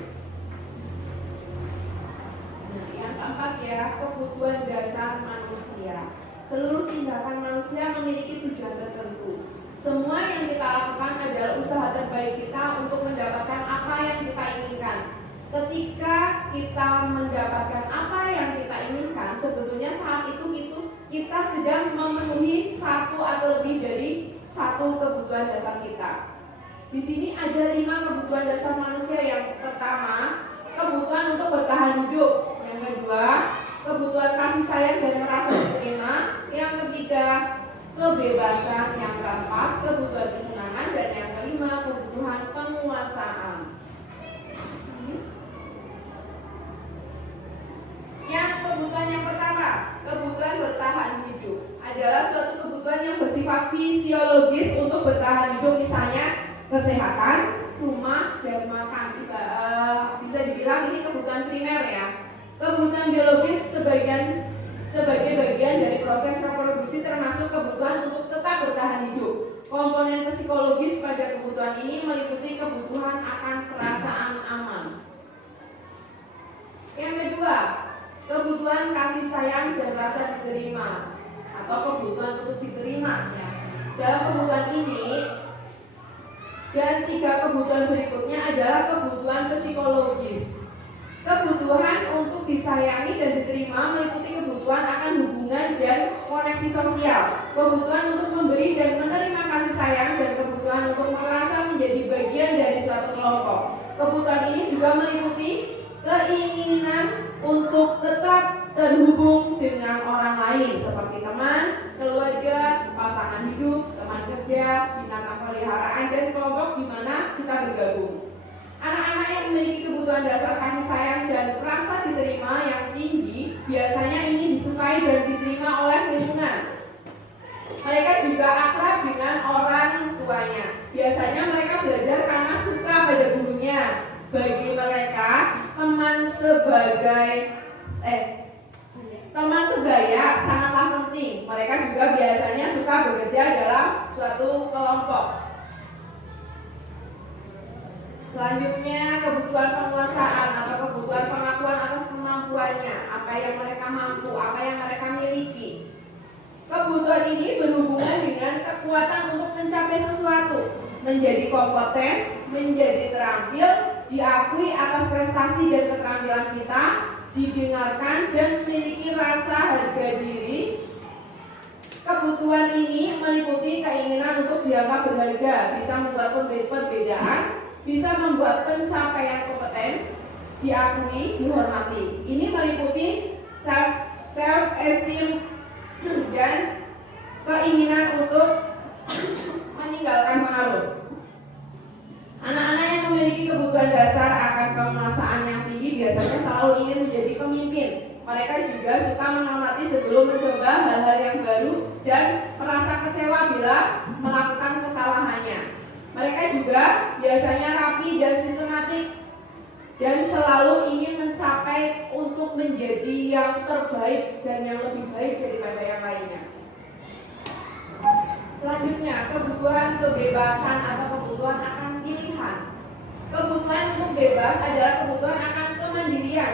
Nah, yang keempat ya, kebutuhan dasar manusia. Seluruh tindakan manusia memiliki tujuan tertentu. Semua yang kita lakukan adalah usaha terbaik kita untuk mendapatkan apa yang kita inginkan. Ketika kita mendapatkan apa yang kita inginkan, sebetulnya saat itu kita sedang memenuhi satu atau lebih dari satu kebutuhan dasar kita. Di sini ada 5 kebutuhan dasar manusia. Yang pertama, kebutuhan untuk bertahan hidup. Yang kedua, kebutuhan kasih sayang dan merasa diterima. Yang ketiga, kebebasan. Yang keempat, kebutuhan kesenangan. Dan yang kelima, kebutuhan penguasaan. Yang kebutuhan yang pertama, kebutuhan bertahan hidup adalah suatu kebutuhan yang bersifat fisiologis untuk bertahan hidup, misalnya kesehatan, rumah, dan makan. Bisa dibilang ini kebutuhan primer ya. Kebutuhan biologis sebagai bagian dari proses reproduksi termasuk kebutuhan untuk tetap bertahan hidup. Komponen psikologis pada kebutuhan ini meliputi kebutuhan akan perasaan aman. Yang kedua, kebutuhan kasih sayang dan rasa diterima atau kebutuhan untuk diterima ya. Dalam kebutuhan ini dan 3 kebutuhan berikutnya adalah kebutuhan psikologis. Kebutuhan untuk disayangi dan diterima meliputi kebutuhan akan hubungan dan koneksi sosial, kebutuhan untuk memberi dan menerima kasih sayang, dan kebutuhan untuk merasa menjadi bagian dari suatu kelompok. Kebutuhan ini juga meliputi keinginan untuk tetap terhubung dengan orang lain seperti teman, keluarga, pasangan hidup, teman kerja, binatang peliharaan, dan kelompok di mana kita bergabung. Anak-anak yang memiliki kebutuhan dasar kasih sayang dan rasa diterima yang tinggi biasanya ingin disukai dan diterima oleh lingkungan. Mereka juga akrab dengan orang tuanya. Biasanya mereka belajar karena suka pada gurunya. Bagi mereka, teman sebaya sangatlah penting. Mereka juga biasanya suka bekerja dalam suatu kelompok. Selanjutnya, kebutuhan penguasaan atau kebutuhan pengakuan atas kemampuannya, apa yang mereka mampu, apa yang mereka miliki. Kebutuhan ini berhubungan dengan kekuatan untuk mencapai sesuatu, menjadi kompeten, menjadi terampil, diakui atas prestasi dan keterampilan kita, didengarkan, dan memiliki rasa harga diri. Kebutuhan ini meliputi keinginan untuk dianggap berharga, bisa membuat perbedaan, bisa membuat pencapaian kompeten, diakui, dihormati. Ini meliputi self-esteem dan keinginan untuk meninggalkan pengaruh. Anak-anak yang memiliki kebutuhan dasar akan penguasaan yang tinggi biasanya selalu ingin menjadi pemimpin. Mereka juga suka mengamati sebelum mencoba hal-hal yang baru dan merasa kecewa bila melakukan kesalahannya. Mereka juga biasanya rapi dan sistematik dan selalu ingin mencapai untuk menjadi yang terbaik dan yang lebih baik daripada yang lainnya. Selanjutnya, kebutuhan kebebasan atau kebutuhan akan pilihan. Kebutuhan untuk bebas adalah kebutuhan akan kemandirian,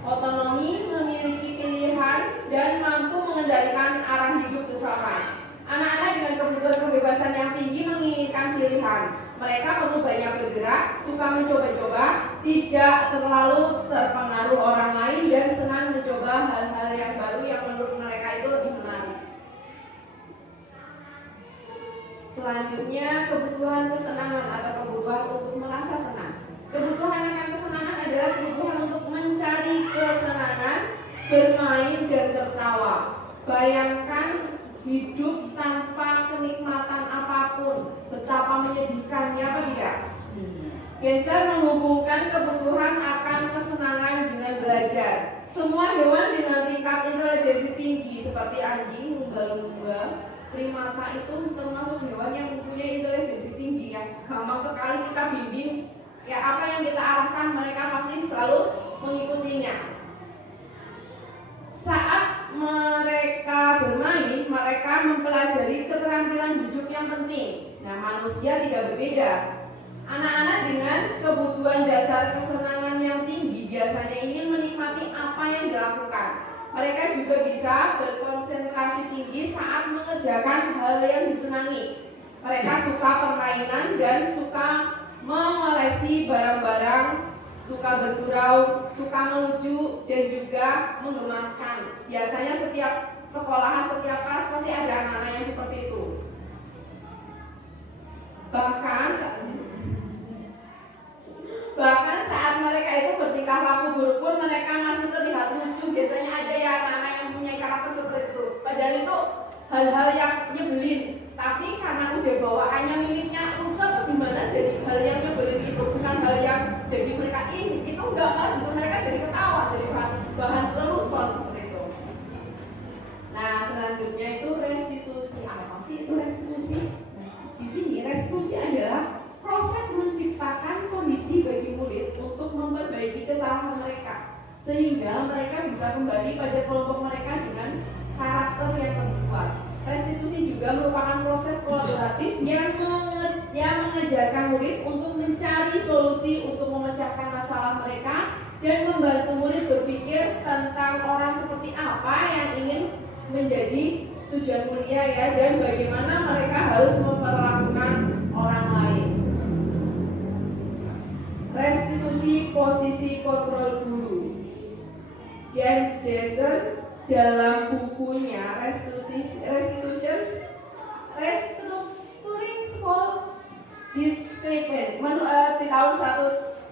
otonomi, memiliki pilihan, dan mampu mengendalikan arah hidup seseorang. Anak-anak dengan kebutuhan kebebasan yang tinggi menginginkan pilihan. Mereka perlu banyak bergerak, suka mencoba-coba, tidak terlalu terpengaruh orang lain, dan senang mencoba hal-hal yang baru yang menurut mereka itu lebih menarik. Selanjutnya, kebutuhan kesenangan atau kebutuhan untuk merasa senang. Kebutuhan akan kesenangan adalah kebutuhan untuk mencari kesenangan, bermain, dan tertawa. Bayangkan hidup tanpa kenikmatan apapun, betapa menyedihkannya, apa tidak? Geser menghubungkan kebutuhan akan kesenangan dengan belajar. Semua hewan dengan tingkat intelijensi tinggi seperti anjing, lumba-lumba, primata itu termasuk hewan yang mempunyai intelijensi tinggi yang gampang sekali kita bimbing. Ya, apa yang kita arahkan mereka pasti selalu mengikutinya. Saat mereka bermain, mereka mempelajari keterampilan hidup yang penting. Nah, manusia tidak berbeda. Anak-anak dengan kebutuhan dasar kesenangan yang tinggi biasanya ingin menikmati apa yang dilakukan. Mereka juga bisa berkonsentrasi tinggi saat mengerjakan hal yang disenangi. Mereka suka permainan dan suka mengoleksi barang-barang, suka bergurau, suka melucu, dan juga menggemaskan. Biasanya setiap sekolahan, setiap kelas pasti ada anak-anak yang seperti itu. Bahkan saat mereka itu bertingkah laku buruk pun mereka masih terlihat lucu. Biasanya ada ya anak-anak yang punya karakter seperti itu. Padahal itu hal-hal yang nyebelin, tapi karena udah bawaannya mimiknya lucu atau gimana, jadi hal yang nyebelin itu bukan hal yang jadi mereka itu enggak, malah justru mereka jadi ketawa, jadi bahan lelucon seperti itu. Nah, selanjutnya itu restitusi. Apa sih itu restitusi? Di sini restitusi adalah proses menciptakan kondisi bagi murid untuk memperbaiki kesalahan mereka, sehingga mereka bisa kembali pada kelompok mereka dengan karakter yang terkuat. Restitusi juga merupakan proses kolaboratif yang mengajarkan murid untuk mencari solusi untuk memecahkan masalah mereka dan membantu murid berpikir tentang orang seperti apa yang ingin menjadi tujuan mulia ya, dan bagaimana mereka harus memperlakukan orang lain. Restitusi posisi kontrol guru. Jan Jason dalam bukunya Restructuring School Discipline di tahun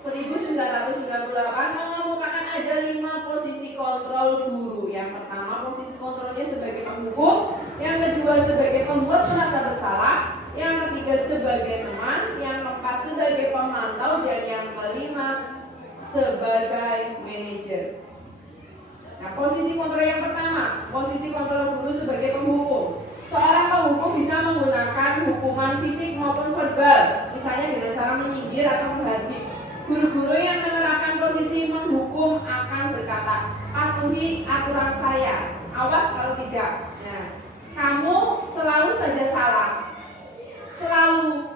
1998 mengemukakan ada 5 posisi kontrol guru. Yang pertama, posisi kontrolnya sebagai penghukum, yang kedua sebagai pembuat merasa bersalah, yang ketiga sebagai teman, yang keempat sebagai pemantau, dan yang kelima sebagai manajer. Nah, posisi kontrol yang pertama, posisi kontrol guru sebagai penghukum. Seorang penghukum bisa menggunakan hukuman fisik maupun verbal, misalnya dengan cara menyindir atau menghardik. Guru-guru yang menerapkan posisi menghukum akan berkata, patuhi aturan saya, awas kalau tidak. Nah, kamu selalu saja salah,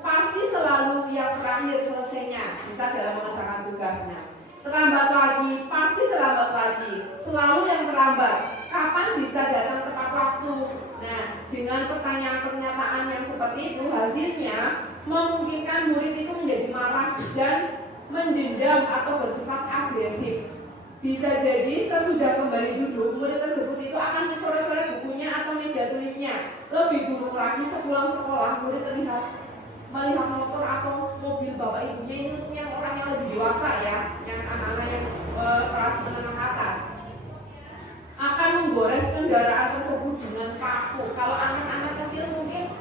pasti selalu yang terakhir selesainya, bisa dalam mengerjakan tugasnya. Terlambat lagi, pasti terlambat lagi, selalu yang terlambat. Kapan bisa datang tepat waktu? Nah, dengan pertanyaan-pernyataan yang seperti itu, hasilnya memungkinkan murid itu menjadi marah dan mendendam atau bersifat agresif. Bisa jadi sesudah kembali duduk, murid tersebut itu akan mencoret-coret bukunya atau meja tulisnya. Lebih buruk lagi, sepulang sekolah, murid melihat motor atau mobil bapak ibunya ini untuk yang orang yang lebih dewasa ya, yang anak-anak yang kelas menengah atas, akan menggores kendaraan tersebut dengan paku. Kalau anak-anak kecil mungkin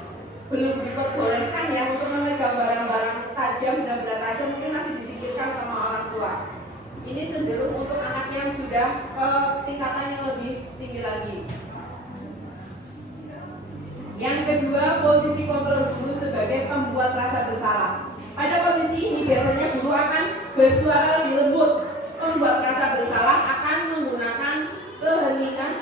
belum diperbolehkan ya untuk memegang barang-barang tajam dan benda tajam, mungkin masih disingkirkan sama orang tua. Ini cenderung untuk anak yang sudah tingkatan yang lebih tinggi lagi. Yang kedua, posisi kontrol guru sebagai pembuat rasa bersalah. Pada posisi ini biasanya guru akan bersuara lebih lembut. Pembuat rasa bersalah akan menggunakan keheningan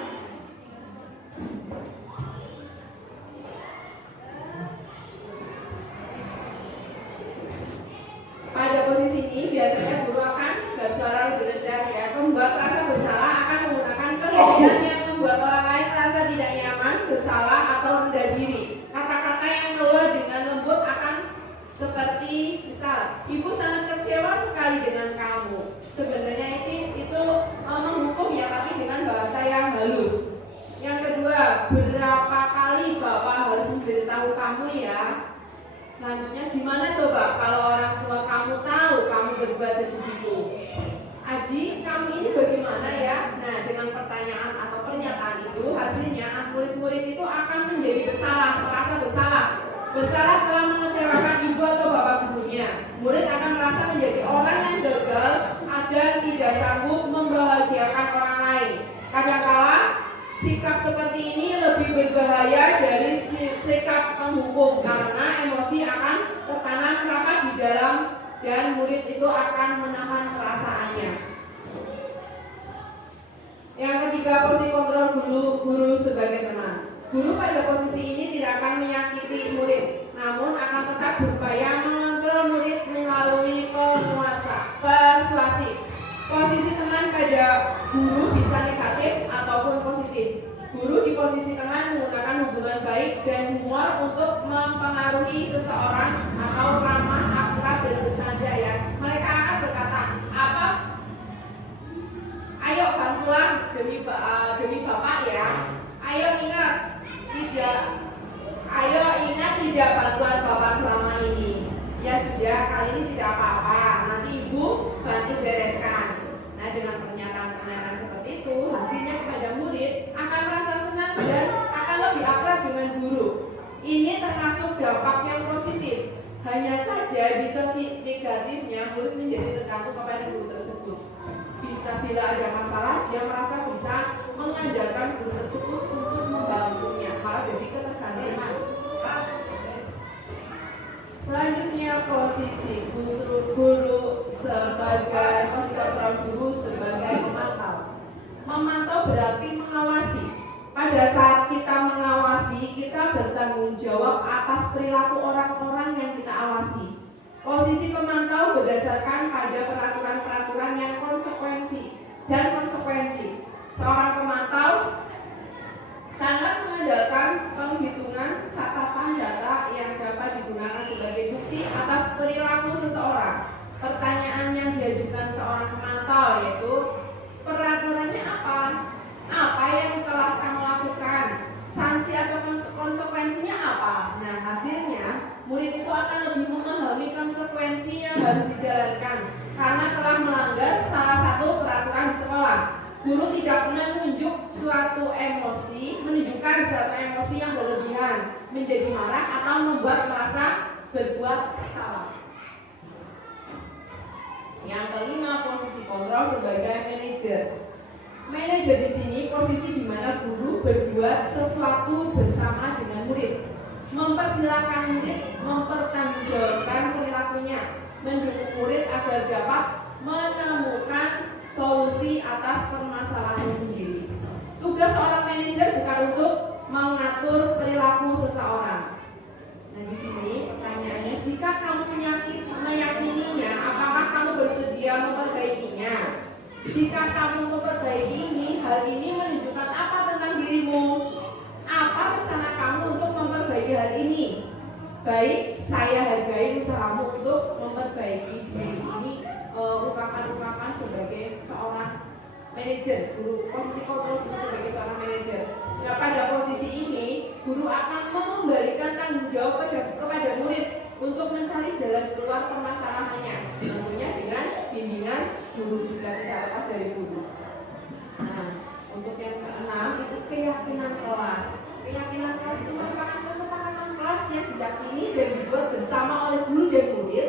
Pembuat rasa bersalah akan menggunakan keheningan yang membuat orang lain merasa tidak nyaman, bersalah, atau rendah diri. Kata-kata yang keluar dengan lembut akan seperti misal, ibu sangat kecewa sekali dengan kamu. Sebenarnya itu menghukum ya, tapi dengan bahasa yang halus. Yang kedua, berapa kali bapak harus memberitahu kamu ya? Selanjutnya, gimana coba kalau orang tua kamu tahu kamu berbuat begitu? Aji, kamu ini bagaimana ya? Nah, dengan pertanyaan atau pernyataan itu, hasilnya murid-murid itu akan menjadi bersalah, merasa bersalah. Bersalah telah mengecewakan ibu atau bapak gurunya. Murid akan merasa menjadi orang yang gagal dan tidak sanggup membahagiakan orang lain. Kadang-kala sikap seperti ini lebih berbahaya dari sikap penghukum karena emosi akan tertanam rapat di dalam dan murid itu akan menahan perasaannya. Yang ketiga, posisi kontrol guru sebagai teman. Guru pada posisi ini tidak akan menyakiti murid, namun akan tetap berupaya mengontrol murid melalui persuasi. Posisi teman pada guru bisa negatif ataupun positif. Guru di posisi teman menggunakan hubungan baik dan humor untuk mempengaruhi seseorang atau ramah, akrab, dan bercanda ya. Mereka akan berkata, apa? Ayo bantulah demi bapak ya. Ayo ingat tidak bantuan bapak selama ini. Ya sudah, kali ini tidak apa-apa. Nanti ibu bantu bereskan. Nah, dengan pernyataan seperti itu, hasilnya kepada murid akan merasa senang dan akan lebih akrab dengan guru. Ini termasuk dampak yang positif. Hanya saja di sisi negatifnya, murid menjadi tergantung kepada guru tersebut. Bila ada masalah, dia merasa bisa mengandalkan guru tersebut untuk membantunya, malah jadi ketergantungan. Selanjutnya, posisi guru sebagai kontrol guru sebagai memantau. Memantau berarti mengawasi. Pada saat kita mengawasi, kita bertanggung jawab atas perilaku orang-orang yang kita awasi. Posisi pemantau berdasarkan pada peraturan-peraturan yang konsekuensi. Seorang pemantau sangat mengandalkan penghitungan catatan data yang dapat digunakan sebagai bukti atas perilaku seseorang. Pertanyaan yang diajukan seorang pemantau yaitu, peraturannya apa? Apa yang telah kamu lakukan? Sanksi atau konsekuensinya apa? Nah, hasilnya murid itu akan lebih memahami konsekuensi yang harus dijalankan. karena telah melanggar salah satu peraturan di sekolah. Guru tidak menunjukkan suatu emosi yang berlebihan, menjadi marah atau membuat merasa berbuat salah. Yang kelima, posisi kontrol sebagai manajer. Manajer di sini posisi di mana guru berbuat sesuatu bersama dengan murid, mempersilahkan murid mempertanggungjawabkan perilakunya, mendukung murid agar dapat menemukan solusi atas permasalahannya sendiri. Tugas seorang manajer bukan untuk mengatur perilaku seseorang. Nah, di sini pertanyaannya, jika kamu meyakininya, apakah kamu bersedia memperbaikinya? Jika kamu memperbaiki ini, hal ini menunjukkan apa tentang dirimu? Apa rencana kamu untuk memperbaiki hal ini? Baik, saya hargai usahamu untuk memperbaiki diri. Ini ungkapan-ungkapan sebagai seorang manajer, guru, posisi kontrol guru sebagai seorang manajer. Nah, pada posisi ini, guru akan memberikan tanggung jawab kepada murid untuk mencari jalan keluar permasalahannya, tentunya dengan bimbingan guru juga, tidak lepas dari guru. Nah, untuk yang keenam itu keyakinan kelas. Keyakinan kelas itu merupakan kesepakatan kelas yang diyakini dan dibuat bersama oleh guru dan murid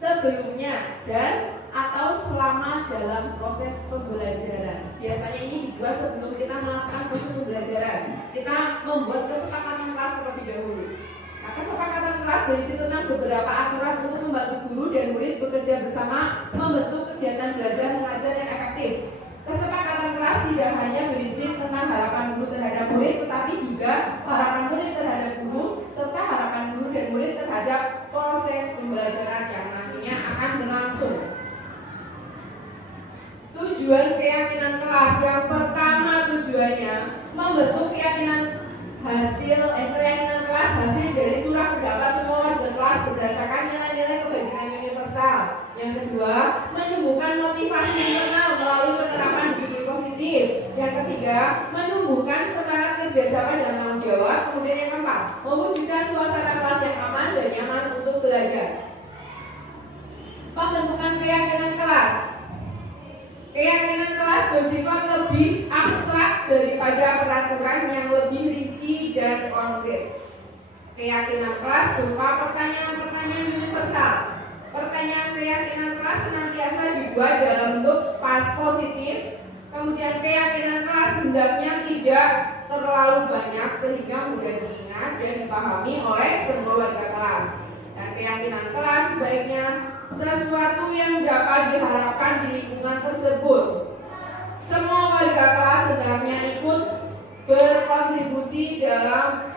sebelumnya dan atau selama dalam proses pembelajaran. Biasanya ini dibuat sebelum kita melakukan proses pembelajaran. Kita membuat kesepakatan kelas terlebih dahulu. Nah, kesepakatan kelas berisi tentang beberapa aturan untuk membantu guru dan murid bekerja bersama membentuk kegiatan belajar mengajar yang efektif. Kesepakatan kelas tidak hanya berisi tentang harapan guru terhadap murid, tetapi juga harapan murid terhadap guru serta harapan guru dan murid terhadap proses pembelajaran yang nantinya akan berlangsung. Tujuan keyakinan kelas yang pertama, tujuannya membentuk keyakinan kelas hasil dari curah pendapat semua warga kelas berdasarkan nilai-nilai kebajikan universal. Yang kedua, menumbuhkan motivasi internal melalui penerapan disiplin positif. Yang ketiga, menumbuhkan semangat kerjasama dan tanggung jawab. Kemudian yang keempat, mewujudkan suasana kelas yang aman dan nyaman untuk belajar. Pembentukan keyakinan kelas. Keyakinan kelas bersifat lebih abstrak daripada peraturan yang lebih rinci dan konkret. Keyakinan kelas berupa pertanyaan-pertanyaan universal. Pertanyaan keyakinan kelas senantiasa dibuat dalam bentuk positif. Kemudian keyakinan kelas hendaknya tidak terlalu banyak sehingga mudah diingat dan dipahami oleh semua warga kelas. Dan keyakinan kelas sebaiknya sesuatu yang dapat diharapkan di lingkungan tersebut. Semua warga kelas hendaknya ikut berkontribusi dalam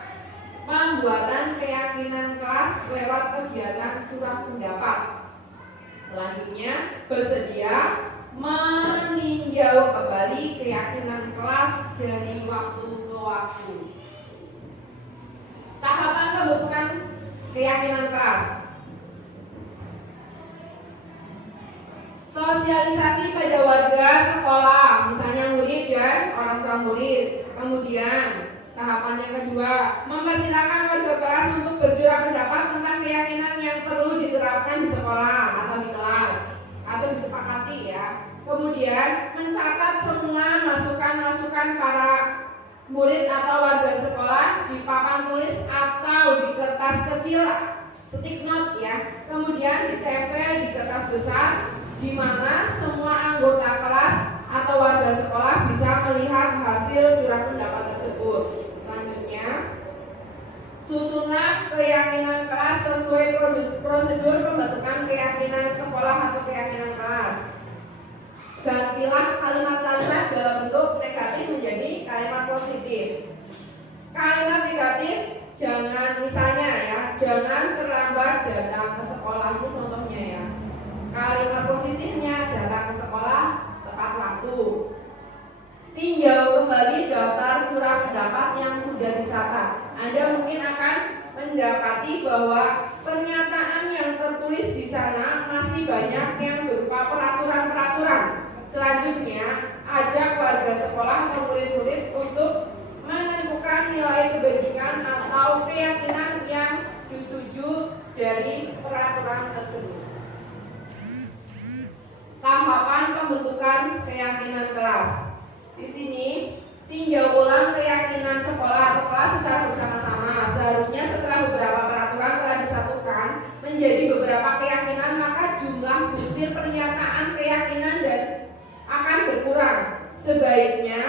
pembuatan keyakinan kelas lewat kegiatan curah pendapat. Selanjutnya, bersedia meninjau kembali keyakinan kelas dari waktu ke waktu. Tahapan pembentukan keyakinan kelas. Sosialisasi pada warga sekolah, misalnya murid dan orang tua murid. Kemudian tahapan yang kedua, mempersilahkan warga kelas untuk bercurah pendapat tentang keyakinan yang perlu diterapkan di sekolah atau di kelas atau disepakati ya. Kemudian mencatat semua masukan-masukan para murid atau warga sekolah di papan tulis atau di kertas kecil, stick note ya. Kemudian ditempel di kertas besar di mana semua anggota kelas atau warga sekolah bisa melihat hasil curah pendapat tersebut. Selanjutnya, susunan keyakinan kelas sesuai prosedur pembentukan keyakinan sekolah atau keyakinan kelas. Gantilah kalimat-kalimat dalam bentuk negatif menjadi kalimat positif. Kalimat negatif jangan, misalnya ya, jangan terlambat datang ke sekolah, itu contohnya ya. Kalimat positifnya datang ke sekolah tepat waktu. Tinjau kembali daftar curah pendapat yang sudah dicatat. Anda mungkin akan mendapati bahwa pernyataan yang tertulis di sana masih banyak yang berupa peraturan-peraturan. Selanjutnya, ajak warga sekolah atau murid-murid untuk menentukan nilai kebajikan atau keyakinan yang dituju dari peraturan tersebut. tahapan pembentukan keyakinan kelas. Di sini tinjau ulang keyakinan sekolah atau kelas secara bersama-sama. Seharusnya setelah beberapa peraturan telah disatukan menjadi beberapa keyakinan, maka jumlah butir pernyataan keyakinan dan akan berkurang. Sebaiknya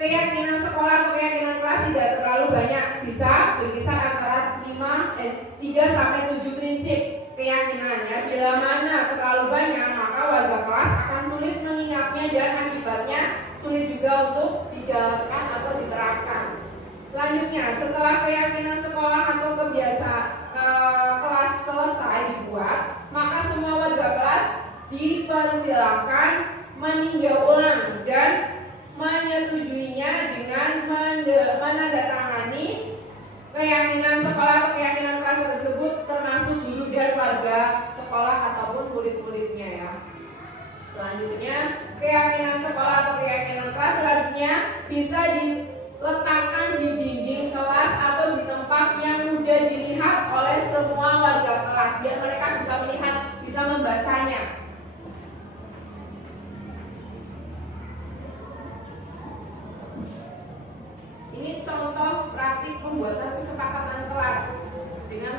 keyakinan sekolah atau keyakinan kelas tidak terlalu banyak, bisa berkisar antara 3 sampai 7 prinsip keyakinannya. Bila mana terlalu banyak, maka warga kelas akan sulit mengingatnya dan akibatnya sulit juga untuk dijalankan atau diterapkan. Selanjutnya, setelah keyakinan sekolah atau kebiasaan kelas selesai dibuat, maka semua warga kelas dipersilakan meninjau ulang dan menyetujuinya dengan menandatangani keyakinan sekolah atau keyakinan kelas tersebut, termasuk guru dan warga sekolah ataupun murid-muridnya ya. Selanjutnya, keyakinan sekolah atau keyakinan kelas selanjutnya bisa diletakkan di dinding kelas atau di tempat yang mudah dilihat oleh semua warga kelas, biar mereka bisa melihat, bisa membacanya. Ini contoh praktik pembuatan kesepakatan kelas dengan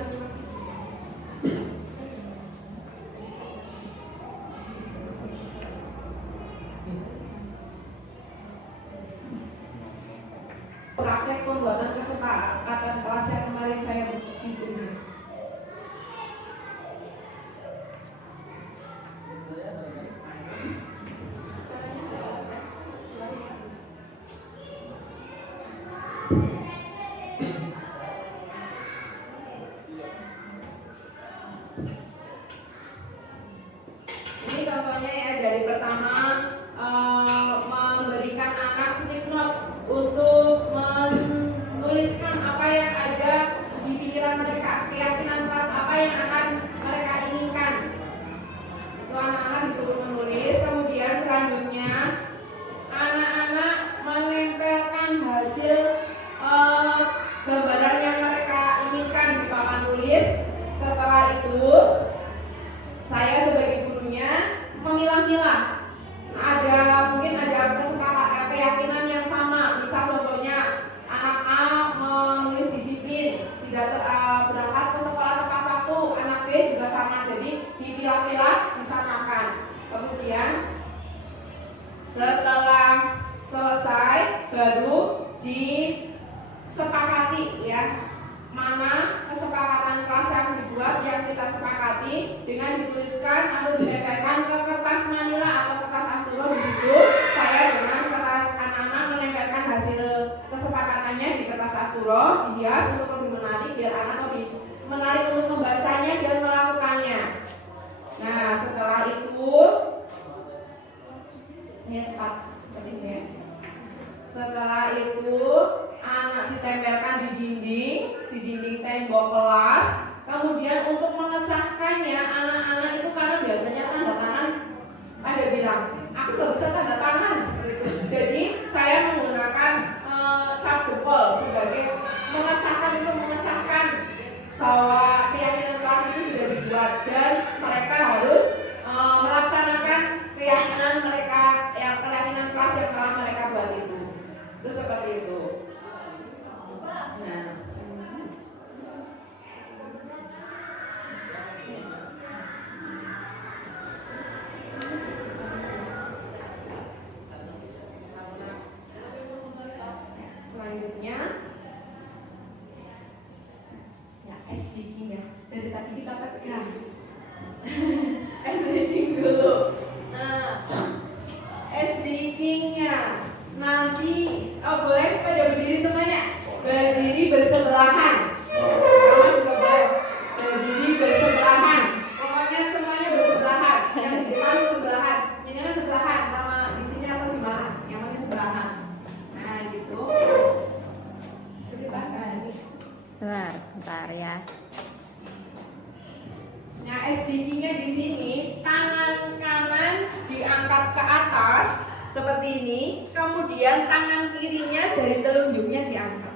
praktek pembuatan kesepakatan kelas yang kemarin saya ikuti. Ini contohnya ya, dari pertama memberikan anak stick note untuk menuliskan apa yang ada di pikiran mereka, keyakinan kelas apa yang akan mereka inginkan. Itu anak-anak disuruh menulis. Kemudian selanjutnya anak-anak menempelkan hasil gambaran yang mereka inginkan di papan tulis. Setelah itu saya sebagai gurunya memilah-milah. Mungkin ada kesepakatan keyakinan yang sama. Misal contohnya anak A menulis disiplin, tidak berangkat ke sekolah tepat waktu. Anak B juga sama. Jadi dipilah-pilah, disamakan. Kemudian setelah selesai baru disepakati ya, mana kesepakatan kelas yang dibuat yang kita sepakati dengan dituliskan atau ditempelkan ke kertas manila atau kertas astro. Di situ saya dengan kertas anak-anak menempelkan hasil kesepakatannya di kertas astro, dihias untuk lebih menarik, biar anak lebih menarik untuk membacanya dan melakukannya. Nah, setelah itu ini cepat seperti ini ya. Setelah itu anak ditempelkan di dinding tembok kelas. Kemudian untuk mengesahkannya, anak-anak itu karena biasanya tanda tangan pada bilang, aku gak bisa tanda tangan seperti itu. Jadi saya menggunakan cap jempol sebagai mengesahkan bahwa keyakinan kelas itu sudah dibuat dan mereka harus melaksanakan keyakinan mereka, yang keyakinan kelas yang telah mereka buat itu. Itu seperti itu. Nah, selanjutnya ya SDG ya. Dari tadi kita pegang SDG dulu. Nah, SDG-nya nanti boleh pada berdiri semuanya. Berdiri bersebelahan. Kamu juga boleh berdiri bersebelahan. Pokoknya semuanya bersebelahan. Yang di depan sebelahan, ini kan sebelahan sama di sini atau di mana? Yang mana sebelahan. Nah gitu. Bentar ya. Nah, SDG-nya di sini tangan kanan diangkat ke atas seperti ini, kemudian tangan kirinya dari telunjuknya diangkat.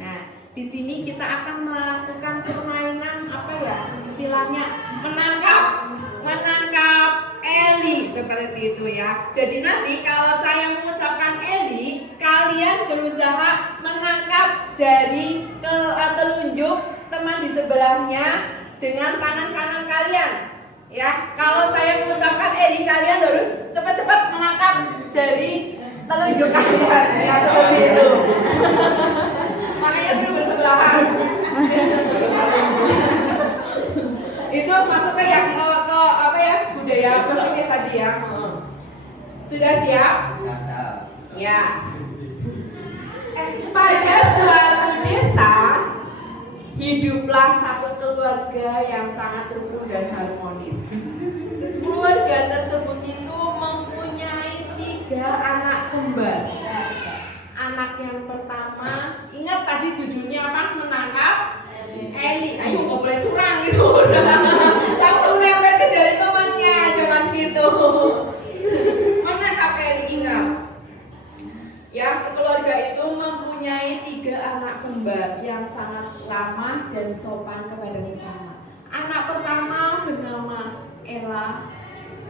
Nah, di sini kita akan melakukan permainan apa ya istilahnya menangkap Eli, seperti itu ya. Jadi nanti kalau saya mengucapkan Eli, kalian berusaha menangkap jari telunjuk teman di sebelahnya dengan tangan kanan kalian. Ya, kalau saya mengucapkan Eli, kalian harus cepat-cepat menangkap jari telunjuk kalian. Ya, seperti itu. Makanya dulu bersebelahan. Itu masuknya ya ke apa ya, budaya positif tadi ya. Sudah siap? Ya. Pada suatu desa hiduplah satu keluarga yang sangat rukun dan harmonis. Keluarga tersebut itu mempunyai 3 anak kembar. Anak yang pertama, ingat tadi judulnya apa? Menangkap Eli. Ayo nggak boleh curang gitu. Langsung nempel ke jari temannya, jangan gitu. Menangkap Eli, ingat. Ya, keluarga itu mempunyai 3 anak kembar yang sangat ramah dan sopan kepada sesama. Anak pertama bernama Ella,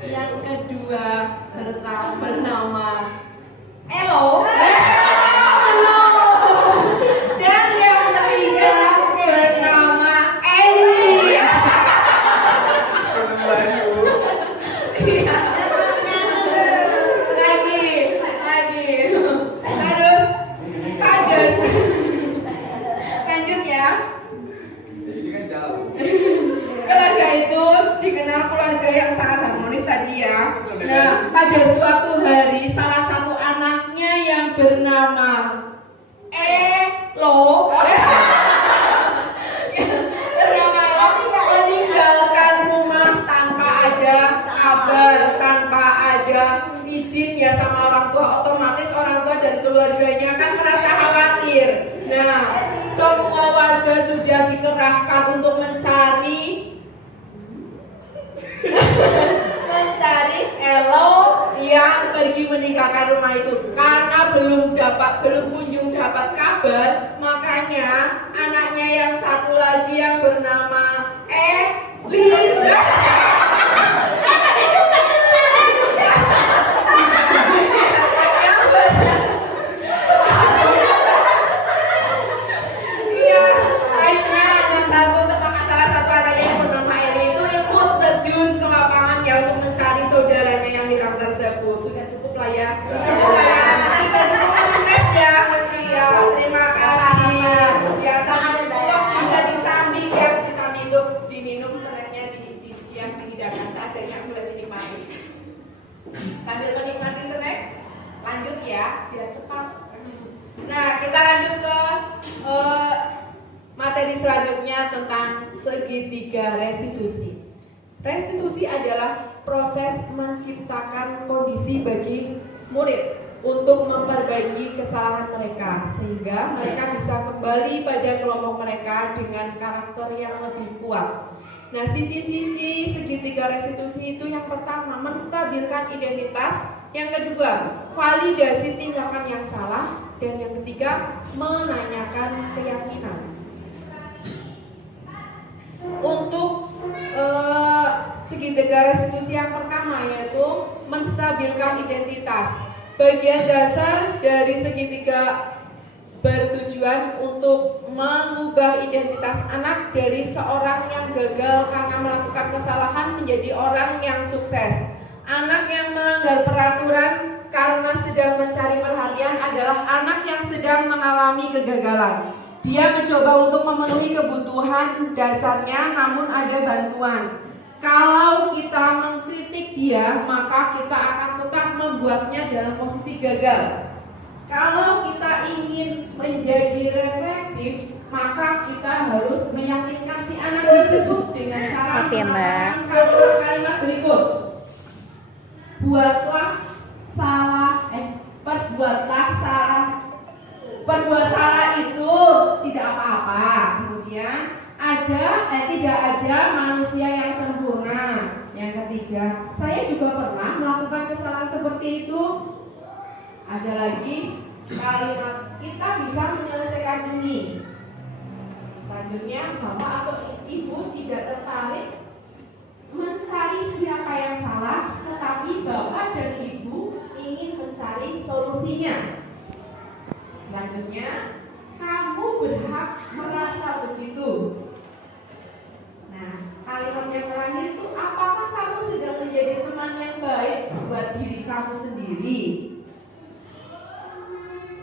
yang kedua bernama Elo, dan yang ketiga bernama Eli. Lagi. Terus ada. Lanjut ya. Ini kan jauh. Keluarga itu dikenal keluarga yang sangat harmonis tadi ya. Nah, pada suatu hari salah satu anaknya yang bernama Elo meninggalkan rumah tanpa ada kabar, tanpa ada izin ya sama orang tua. Otomatis orang tua dan keluarganya kan merasa khawatir. Nah, semua warga sudah dikerahkan untuk mencari Elo yang pergi meninggalkan rumah itu. Karena belum kunjung dapat kabar, makanya anaknya yang satu lagi yang bernama Eli salah satu anaknya yang bernama Eli itu ikut terjun ke lapangan ya untuk mencari saudaranya yang hilang tersebut. Sudah cukup lah ya. Kita cukup sukses ya. Ya, terima kasih. Ya, sampai bisa disambing ya, disambing itu diminum seretnya di yang dihidangkan seadanya boleh dinikmati. Sambil menikmati snack, lanjut ya, biar cepat. Nah, kita lanjut ke materi selanjutnya tentang segitiga restitusi. Restitusi adalah proses menciptakan kondisi bagi murid untuk memperbaiki kesalahan mereka sehingga mereka bisa kembali pada kelompok mereka dengan karakter yang lebih kuat. Nah, sisi-sisi segitiga restitusi itu yang pertama menstabilkan identitas, yang kedua validasi tindakan yang salah, dan yang ketiga menanyakan keyakinan. Untuk segitiga restitusi yang pertama yaitu menstabilkan identitas. Bagian dasar dari segitiga bertujuan untuk mengubah identitas anak dari seorang yang gagal karena melakukan kesalahan menjadi orang yang sukses. Anak yang melanggar peraturan karena sedang mencari perhatian adalah anak yang sedang mengalami kegagalan. Dia mencoba untuk memenuhi kebutuhan dasarnya namun ada bantuan. Kalau kita mengkritik dia, maka kita akan tetap membuatnya dalam posisi gagal. Kalau kita ingin menjadi reflektif, maka kita harus meyakinkan si anak tersebut dengan cara menggunakan kalimat berikut. Berbuat salah itu tidak apa-apa. Kemudian tidak ada manusia yang sempurna. Yang ketiga, saya juga pernah melakukan kesalahan seperti itu. Ada lagi kalimat kita bisa menyelesaikan ini. Selanjutnya, bapak atau ibu tidak tertarik mencari siapa yang salah, Tapi Bapak dan Ibu ingin mencari solusinya. Selanjutnya, kamu berhak merasa begitu. Nah, kalimat yang terakhir itu, apakah kamu sedang menjadi teman yang baik buat diri kamu sendiri?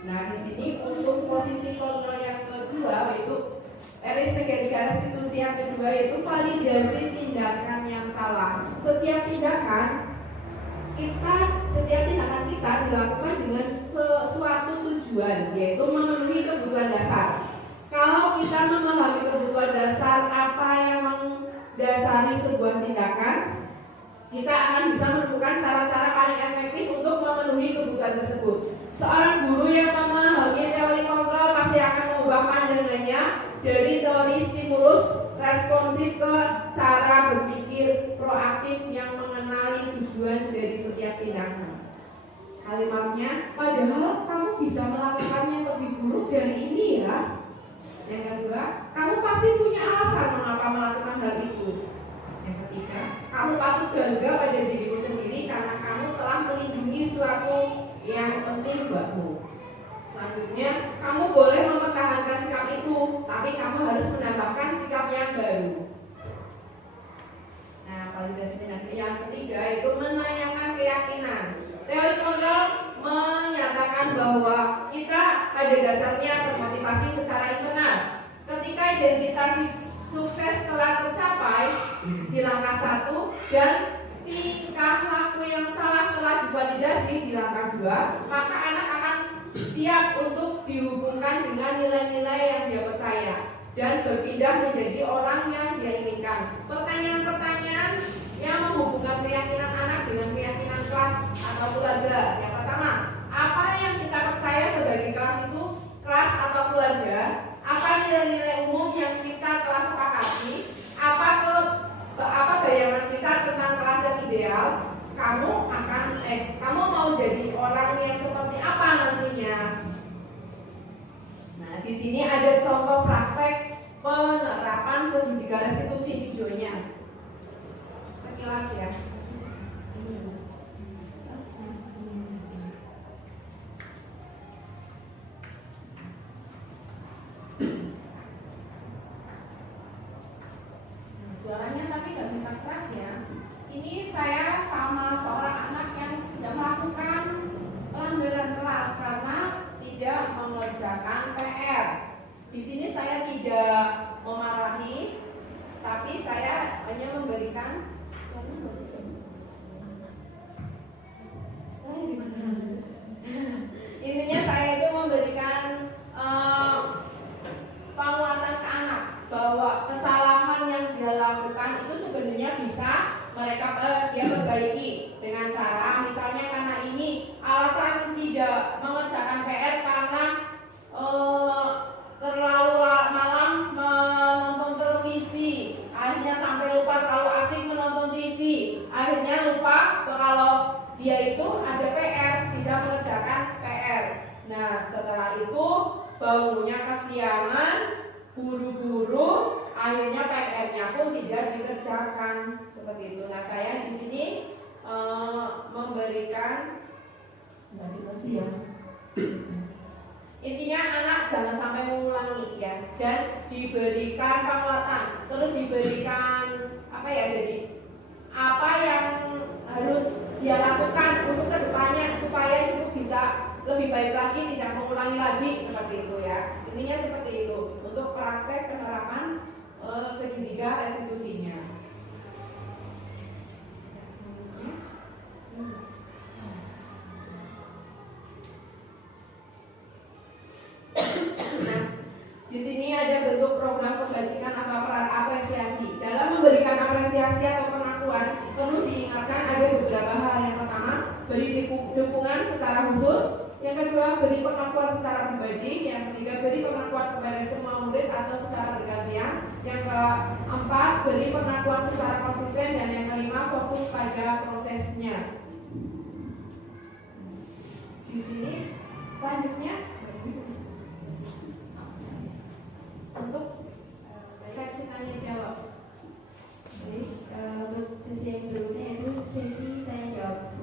Nah, di sini untuk posisi kontrol yang kedua yaitu restitusi yang kedua yaitu validasi tindakan yang salah. Setiap tindakan kita dilakukan dengan suatu tujuan, yaitu memenuhi kebutuhan dasar. Kalau kita memahami kebutuhan dasar apa yang mendasari sebuah tindakan, kita akan bisa menemukan cara-cara paling efektif untuk memenuhi kebutuhan tersebut. Seorang guru yang memahami teori kontrol pasti akan mengubah pandangannya dari teori stimulus responsif ke cara berpikir proaktif yang mengenali tujuan dari setiap tindakan. Kalimatnya, padahal kamu bisa melakukan yang lebih buruk dari ini ya. Yang kedua, kamu pasti punya alasan mengapa melakukan hal itu. Yang ketiga, kamu patut bangga pada dirimu sendiri karena kamu telah melindungi suatu yang penting buatmu. Selanjutnya, kamu boleh mempertahankan sikap itu, tapi kamu harus menambahkan sikap yang baru. Nah, validasi tindakan yang ketiga itu menanyakan keyakinan. Teori kontrol menyatakan bahwa kita pada dasarnya termotivasi secara internal. Ketika identitas sukses telah tercapai di langkah 1 dan tingkah laku yang salah telah divalidasi di langkah 2, maka anak akan siap untuk dihubungkan dengan nilai-nilai yang dia percaya dan berpindah menjadi orang yang dia inginkan. Pertanyaan-pertanyaan yang menghubungkan keyakinan anak dengan keyakinan kelas atau keluarga. Yang pertama, apa yang kita percaya sebagai kelas itu, kelas atau keluarga? Apa nilai-nilai umum yang kita telah sepakati? Apa bayangan kita tentang kelas yang ideal? Kamu mau jadi orang yang seperti apa nantinya? Nah, di sini ada contoh praktek penerapan segitiga restitusi videonya. Sekilas ya. Suaranya tapi nggak bisa keras ya. Ini saya sama seorang anak yang sedang melakukan pelanggaran kelas karena tidak mengerjakan PR. Di sini saya tidak memarahi, tapi saya hanya memberikan intinya saya itu memberikan penguatan ke anak bahwa kesalahan yang dia lakukan itu sebenarnya bisa dia perbaiki dengan cara misalnya karena ini alasan tidak mengerjakan PR karena terlalu malam menonton televisi, akhirnya sampai lupa terlalu asik menonton TV, akhirnya lupa kalau dia itu ada PR, tidak mengerjakan PR. Nah, setelah itu bangunnya kesiangan, buru-buru, akhirnya PR-nya pun tidak dikerjakan seperti itu. Nah, saya di sini memberikan ya. Intinya anak jangan sampai mengulangi ya, dan diberikan penguatan, terus diberikan jadi apa yang harus dia lakukan untuk kedepannya supaya itu bisa lebih baik lagi, tidak mengulangi lagi seperti itu ya. Intinya seperti itu untuk praktek penerapan segitiga restitusinya. Nah, di sini ada bentuk program pembajikan atau peran apresiasi. Dalam memberikan apresiasi atau pengakuan, perlu diingatkan ada beberapa hal. Yang pertama, beri dukungan secara khusus. Yang kedua, beri pengakuan secara pribadi. Yang ketiga, beri pengakuan kepada semua murid atau secara bergantian. Yang keempat, beri pengakuan secara konsisten. Dan yang kelima, fokus pada prosesnya. Di sini, selanjutnya untuk sesi tanya jawab. Jadi untuk sesi yang berikutnya itu sesi tanya jawab.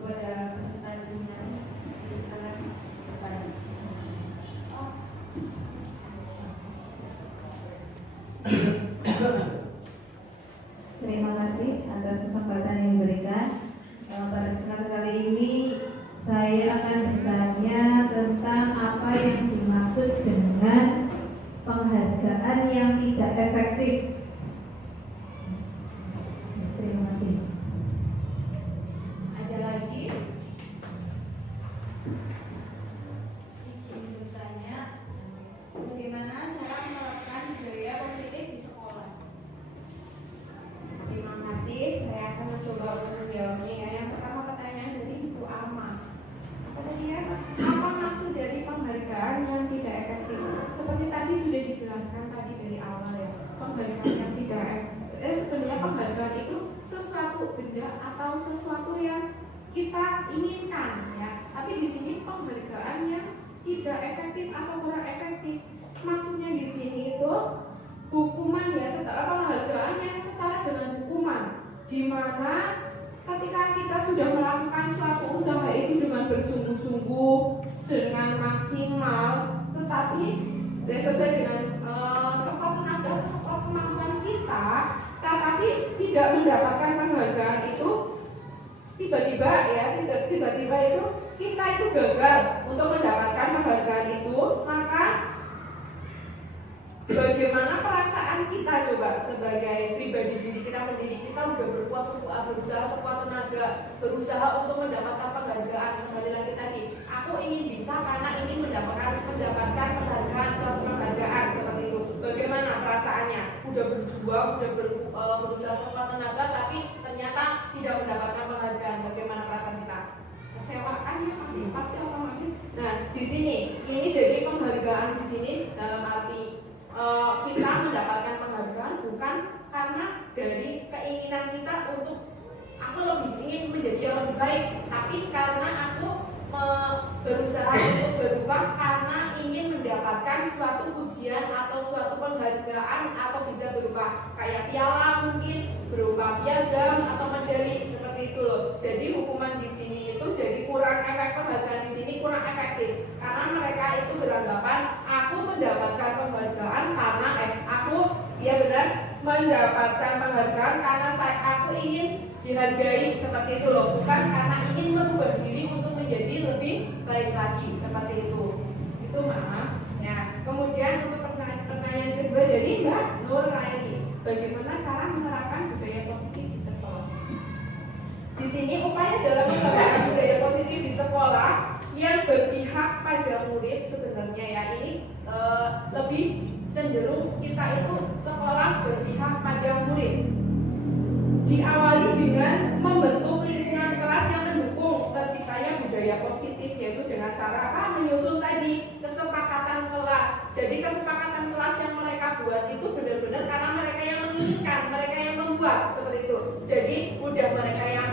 efektif. Terima kasih. Ada lagi? Izin bertanya, bagaimana cara menerapkan budaya positif di sekolah? Terima kasih. Saya akan mencoba untuk menjawabnya ya. Yang pertama pertanyaan dari Ibu Alma. Apa tadi ya? Apa maksud dari penghargaan yang tidak efektif? Seperti tadi sudah dijelaskan tadi dari awal ya. Penghargaan yang tidak efektif. Sebenarnya penghargaan itu sesuatu benda atau sesuatu yang kita inginkan ya. Tapi di sini penghargaan yang tidak efektif atau kurang efektif. Maksudnya di sini itu hukuman ya, setara penghargaan yang setara dengan hukuman, di mana ketika kita sudah melakukan suatu usaha itu dengan bersungguh-sungguh, dengan maksimal, tetapi sesuai dengan sekuat tenaga, sekuat kemampuan kita, tetapi tidak mendapatkan penghargaan itu, tiba-tiba itu kita itu gagal untuk mendapatkan penghargaan itu, maka bagaimana perasaan kita coba sebagai pribadi diri kita sendiri? Kita udah berusaha sekuat tenaga, berusaha untuk mendapatkan penghargaan. Kembali lagi tadi, aku ingin bisa karena ingin mendapatkan penghargaan, suatu penghargaan seperti itu. Bagaimana perasaannya? Udah berjuang, berusaha sekuat tenaga, tapi ternyata tidak mendapatkan penghargaan. Bagaimana perasaan kita? Kecewa kan ya, pasti otomatis. Nah, di sini ini jadi penghargaan di sini dalam arti kita mendapatkan penghargaan bukan karena dari keinginan kita untuk aku lebih ingin menjadi yang lebih baik, tapi karena aku berusaha untuk berubah karena ingin mendapatkan suatu pujian atau suatu penghargaan, atau bisa berupa kayak piala mungkin, berupa piagam atau medali seperti itu loh. Jadi hukuman di sini itu jadi kurang efektif, penghargaan di sini kurang efektif karena mereka itu beranggapan aku mendapatkan penghargaan karena aku mendapatkan penghargaan karena aku ingin dihargai seperti itu loh, bukan karena ingin merubah diri untuk menjadi lebih baik lagi seperti itu. Itu Mama. Ya, kemudian untuk pertanyaan kedua dari Mbak Nur Raini, bagaimana cara menerapkan budaya positif di sekolah? Di sini upaya dalam menerapkan budaya positif di sekolah yang berpihak pada murid sebenarnya ya ini lebih cenderung kita itu sekolah berpihak pada murid. Diawali dengan membentuk lingkungan kelas yang mendukung terciptanya budaya positif, yaitu dengan cara apa? Menyusun tadi kesepakatan kelas. Jadi kesepakatan kelas yang mereka buat itu benar-benar karena mereka yang menginginkan, mereka yang membuat seperti itu. Jadi udah mereka yang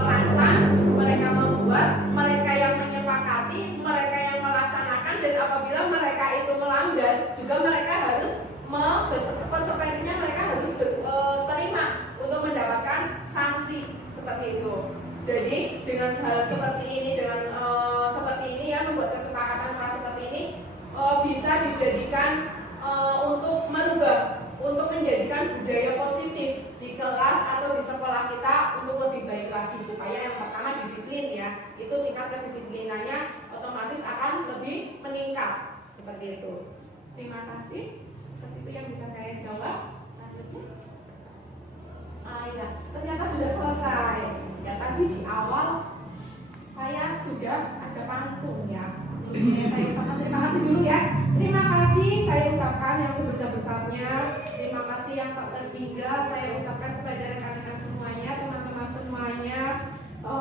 merancang, mereka membuat, mereka yang menyepakati, mereka yang melaksanakan, dan apabila mereka itu melanggar juga mereka harus konsekuensinya mereka harus terima untuk mendapatkan sanksi seperti itu. Jadi dengan hal seperti ini, ya, membuat kesepakatan kelas seperti ini bisa dijadikan untuk merubah, untuk menjadikan budaya positif di kelas atau di sekolah kita untuk lebih baik lagi, supaya yang pertama disiplin ya, itu tingkat kedisiplinannya otomatis akan lebih meningkat seperti itu. Terima kasih. Seperti itu yang bisa saya jawab. Lanjutnya. Ya, ternyata sudah selesai. Ya, tadi di awal saya sudah ada pantun ya. Sebelumnya saya ucapkan terima kasih dulu ya. Terima kasih saya ucapkan yang sebesar-besarnya. Terima kasih yang tak terhingga saya ucapkan kepada rekan-rekan semuanya, teman-teman semuanya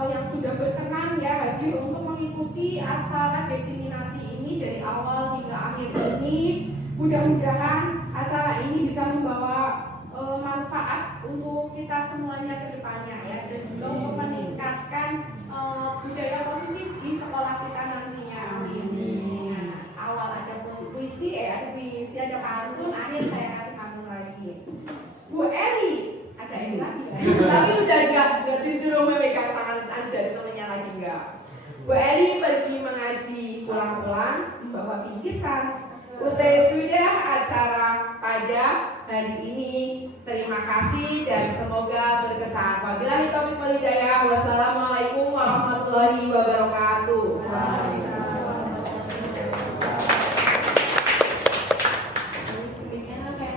yang sudah berkenan ya hadir untuk mengikuti acara diseminasi ini dari awal hingga akhir ini. Mudah-mudahan acara ini bisa membawa manfaat untuk kita semuanya ke depannya ya, dan juga untuk meningkatkan budaya positif di sekolah kita nantinya. Amin. Nah, awal ada puisi, ada pantun, akhir saya kasih pantun lagi. Bu Eli, ada Eli lagi ya? Tapi udah enggak disuruh memegang tangan jari temennya lagi enggak. Bu Eli pergi mengaji, pulang-pulang bawa bingkisan. Usai sudah acara pada hari ini. Terima kasih dan semoga berkesan. Wabillahi taufiq wal hidayah. Wassalamualaikum warahmatullahi wabarakatuh. Bikin apa ya?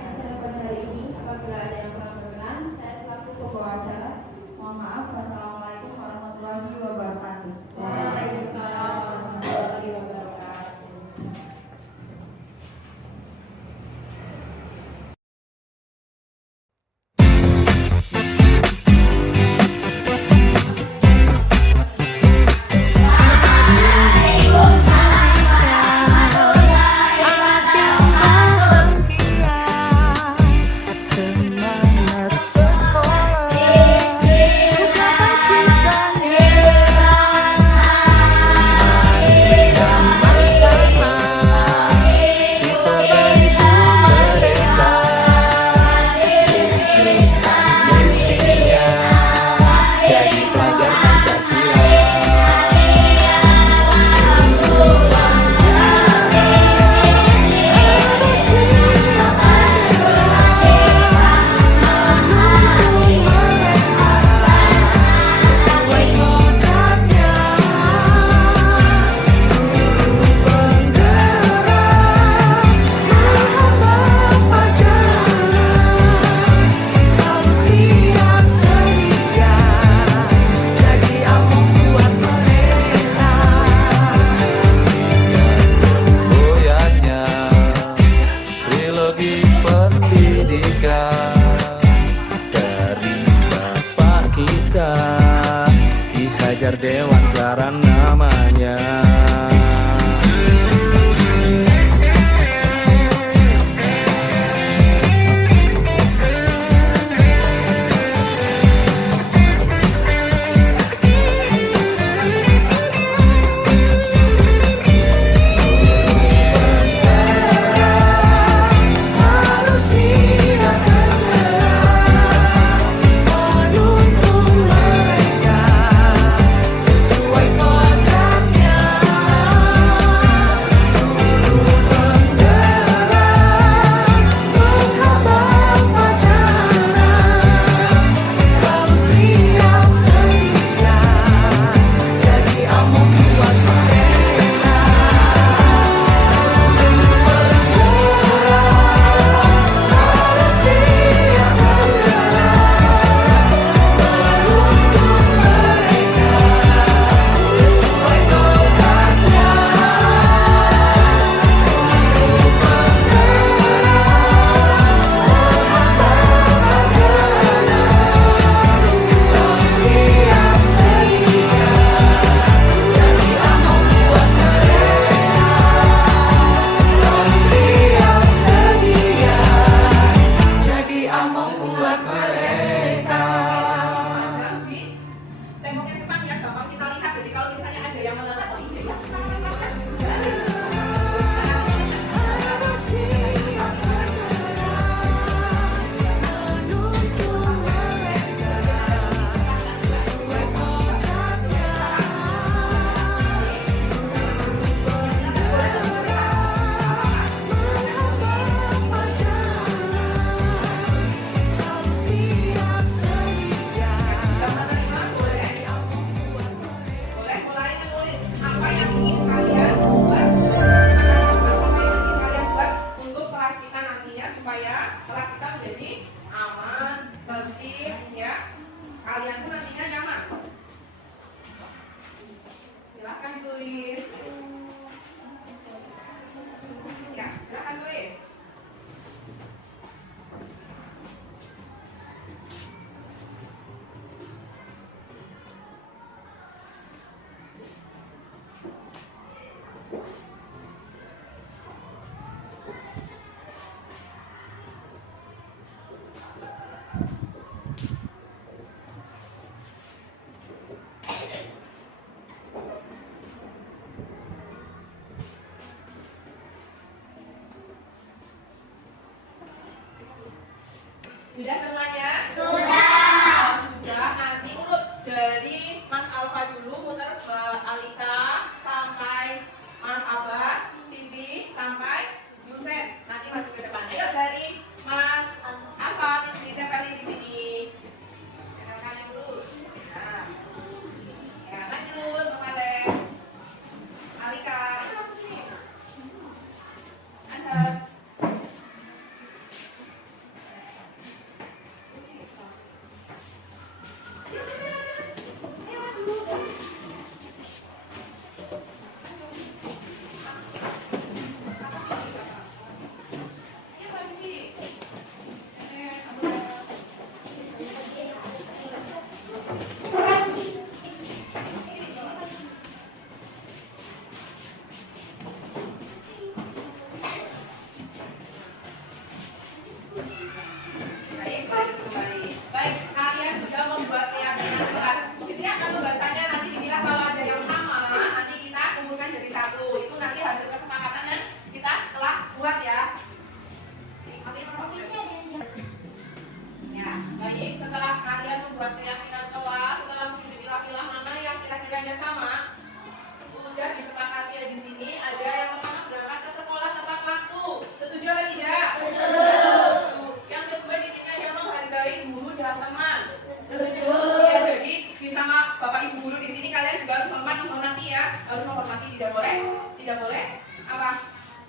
Tidak boleh apa?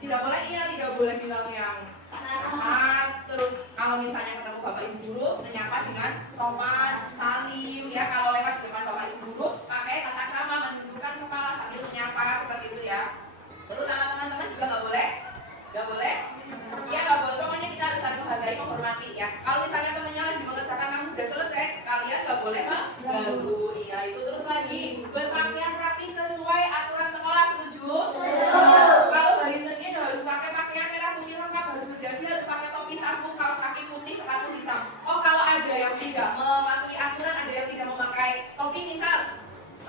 Tidak boleh tidak boleh bilang yang kasar. Terus kalau misalnya ketemu bapak ibu guru, menyapa dengan sopan, salim ya. Kalau lewat depan bapak ibu guru, pakai tata krama, menundukkan kepala sambil menyapa seperti itu ya. Terus sama teman-teman juga nggak boleh, ya nggak boleh. Pokoknya kita harus saling menghargai, menghormati ya. Kalau misalnya temannya lagi mengerjakan, kamu udah selesai, kalian nggak boleh mengganggu. Iya itu. Terus lagi berpakaian rapi sesuai aturan sekolah, setuju? Kalau hari Senin harus pakai pakaian merah putih lengkap, harus berdasi, harus pakai topi, sapu, kaos kaki putih, sepatu hitam. Oh kalau ada yang tidak mematuhi aturan, ada yang tidak memakai topi, misal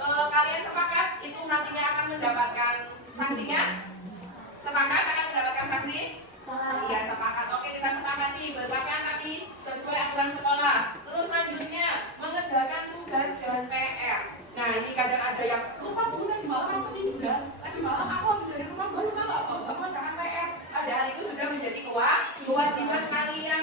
kalian sepakat itu nantinya akan mendapatkan sanksinya. Sepakat akan mendapatkan sanksi? Iya sepakat. Oke kita sepakati berpakaian rapi sesuai aturan sekolah. Terus selanjutnya mengerjakan tugas dan PR. Nah ini kadang ada yang lupa buku tadi malam aku sudah tadi malam aku habis dari rumah gue lupa nggak mengerjakan PR. Padahal itu sudah menjadi kewajiban kalian.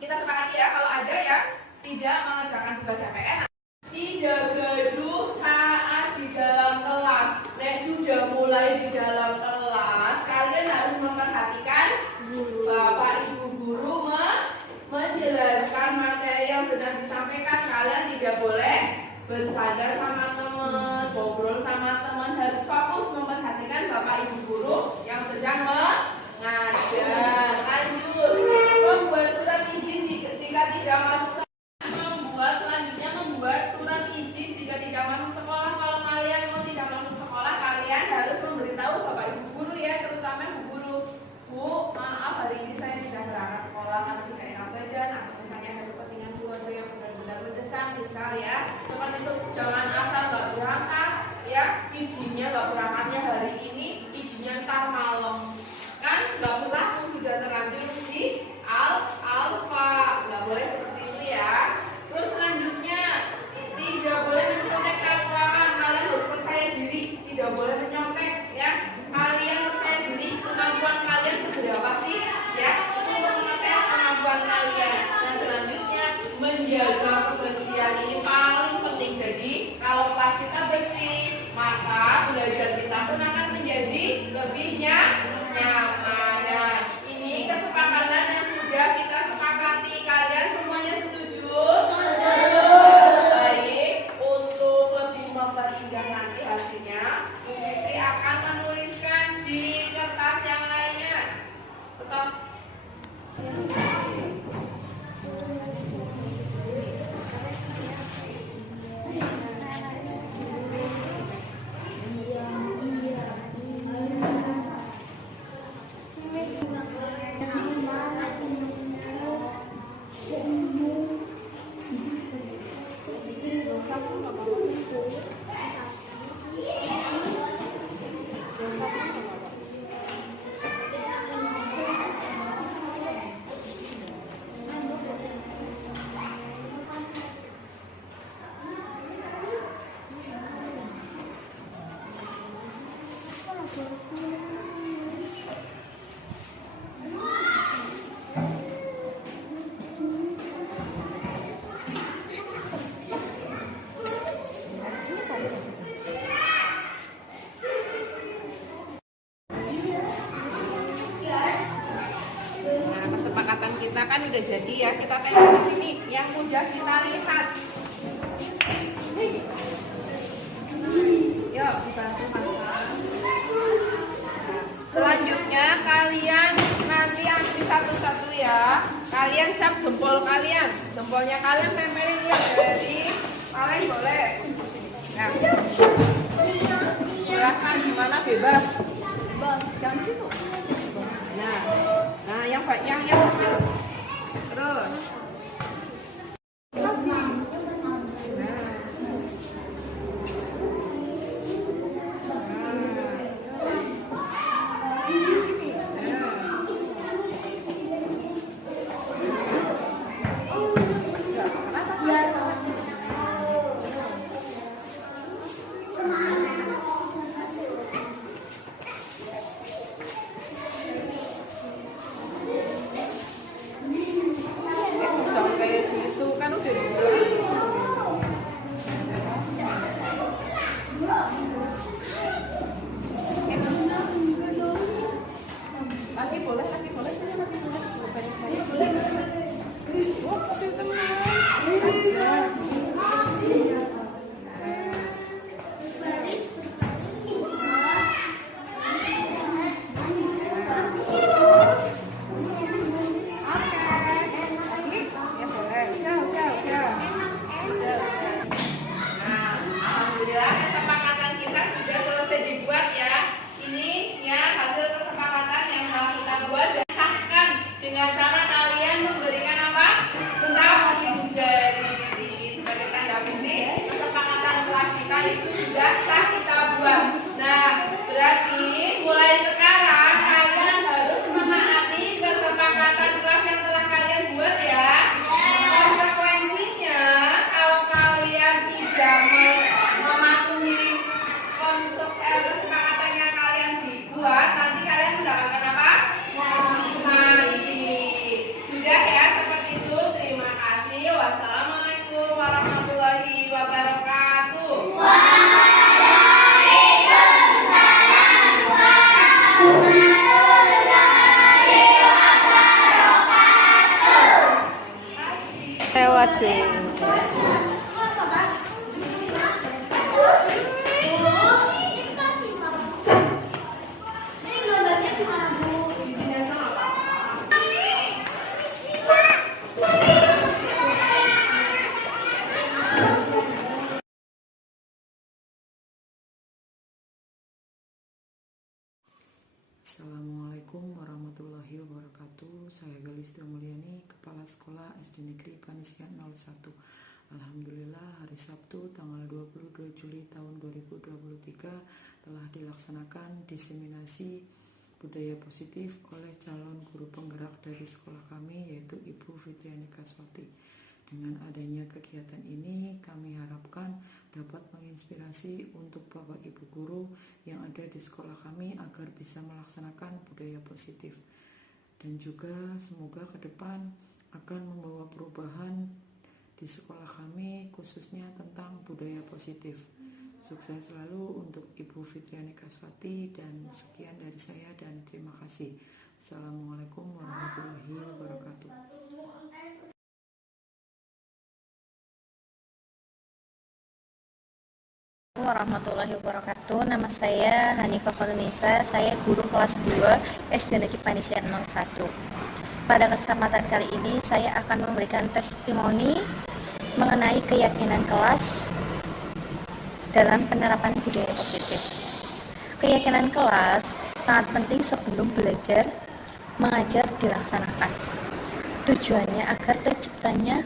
Kita sepakati ya kalau ada yang tidak mengerjakan tugas dan PR. Tidak gaduh saat di dalam kelas. Nek sudah mulai di dalam kelas, kalian harus memperhatikan bapak ibu guru menjelaskan materi yang sedang disampaikan. Kalian tidak boleh bercanda sama teman, ngobrol sama teman, harus fokus memperhatikan bapak ibu guru yang sedang mengajar. Lanjut, membuat surat izin jika tidak masuk. Membuat surat izin jika tidak masuk sekolah. Kalau kalian mau tidak masuk sekolah, kalian harus memberitahu bapak ibu guru ya, terutama ibu guru. Bu, maaf hari ini saya tidak berangkat sekolah karena tidak enak badan, atau misalnya ada kepentingan keluarga yang benar-benar mendesak, misal ya. Seperti itu, jangan asal nggak berangkat ya. Izinnya nggak berangkatnya hari ini, izinnya ntar malam. Kan nggak berlaku, sudah terlanjur di alfa. Nggak boleh seperti itu ya. Terus selanjutnya tidak boleh mencontek saat ruangan. Kalian harus percaya diri, tidak boleh menyontek ya. Kalian percaya diri, kemampuan kalian seberapa sih ya untuk mengetes kemampuan kalian. Nah selanjutnya menjaga kebersihan ini paling penting. Jadi kalau kelas kita bersih, maka belajar kita pun akan menjadi lebih nyaman. Nah, ini kesepakatan yang sudah kita sepakati. Kalian semuanya setuju? Baik, untuk lebih memperindah nanti hasilnya, Bu Fitri akan menuliskan di kertas yang lainnya. Stop. Kesepakatan kita kan udah jadi ya, kita tengok di sini yang mudah kita lihat. Yuk dibantu masak. Selanjutnya kalian nanti ambil satu-satu ya. Kalian cap jempol kalian, jempolnya kalian tempelin ya dari paling boleh. Nah, silahkan gimana bebas. Jangan di situ. Nah, yang kecil. Terus. Assalamualaikum warahmatullahi wabarakatuh. Saya Galistio Mulyani, Kepala Sekolah SD Negeri Panisian 01. Alhamdulillah, hari Sabtu tanggal 22 Juli tahun 2023 telah dilaksanakan diseminasi budaya positif oleh calon guru penggerak dari sekolah kami, yaitu Ibu Fitriani Kaswati. Dengan adanya kegiatan ini, kami harapkan dapat menginspirasi untuk Bapak Ibu guru yang ada di sekolah kami agar bisa melaksanakan budaya positif. Dan juga semoga ke depan akan membawa perubahan di sekolah kami, khususnya tentang budaya positif. Sukses selalu untuk Ibu Fitriani Kaswati, dan sekian dari saya dan terima kasih. Assalamualaikum warahmatullahi wabarakatuh. Warahmatullahi wabarakatuh. Nama saya Hanifah Khorunisa, saya guru kelas 2 SD Negeri Panisian 01. Pada kesempatan kali ini saya akan memberikan testimoni mengenai keyakinan kelas dalam penerapan budaya positif. Keyakinan kelas sangat penting sebelum belajar mengajar dilaksanakan. Tujuannya agar terciptanya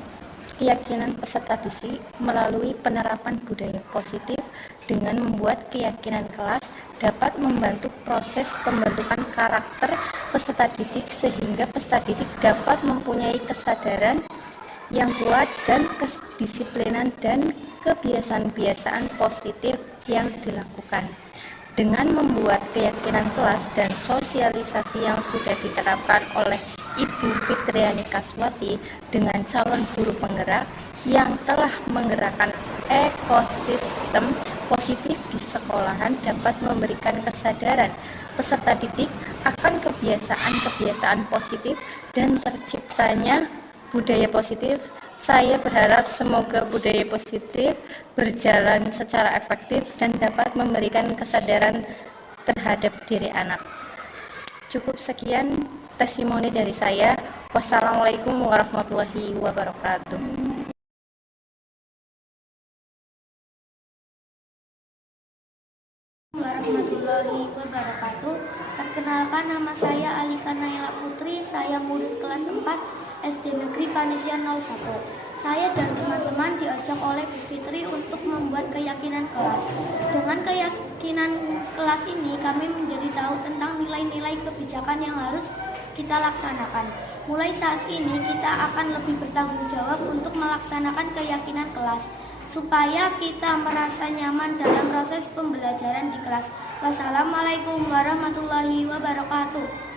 keyakinan peserta didik melalui penerapan budaya positif dengan membuat keyakinan kelas dapat membantu proses pembentukan karakter peserta didik sehingga peserta didik dapat mempunyai kesadaran yang kuat dan kedisiplinan dan kebiasaan-kebiasaan positif yang dilakukan. Dengan membuat keyakinan kelas dan sosialisasi yang sudah diterapkan oleh Ibu Fitriani Kaswati dengan calon guru penggerak yang telah menggerakkan ekosistem positif di sekolahan dapat memberikan kesadaran peserta didik akan kebiasaan-kebiasaan positif dan terciptanya budaya positif. Saya berharap semoga budaya positif berjalan secara efektif dan dapat memberikan kesadaran terhadap diri anak. Cukup sekian testimoni dari saya. Wassalamualaikum warahmatullahi wabarakatuh. Warahmatullahi wabarakatuh. Perkenalkan, nama saya Alika Naila Putri. Saya murid kelas 4 SD Negeri Panisian 01. Saya dan teman-teman diajak oleh Bu Fitri untuk membuat keyakinan kelas. Dengan keyakinan kelas ini, kami menjadi tahu tentang nilai-nilai kebijakan yang harus kita laksanakan. Mulai saat ini kita akan lebih bertanggung jawab untuk melaksanakan keyakinan kelas supaya kita merasa nyaman dalam proses pembelajaran di kelas. Wassalamualaikum warahmatullahi wabarakatuh.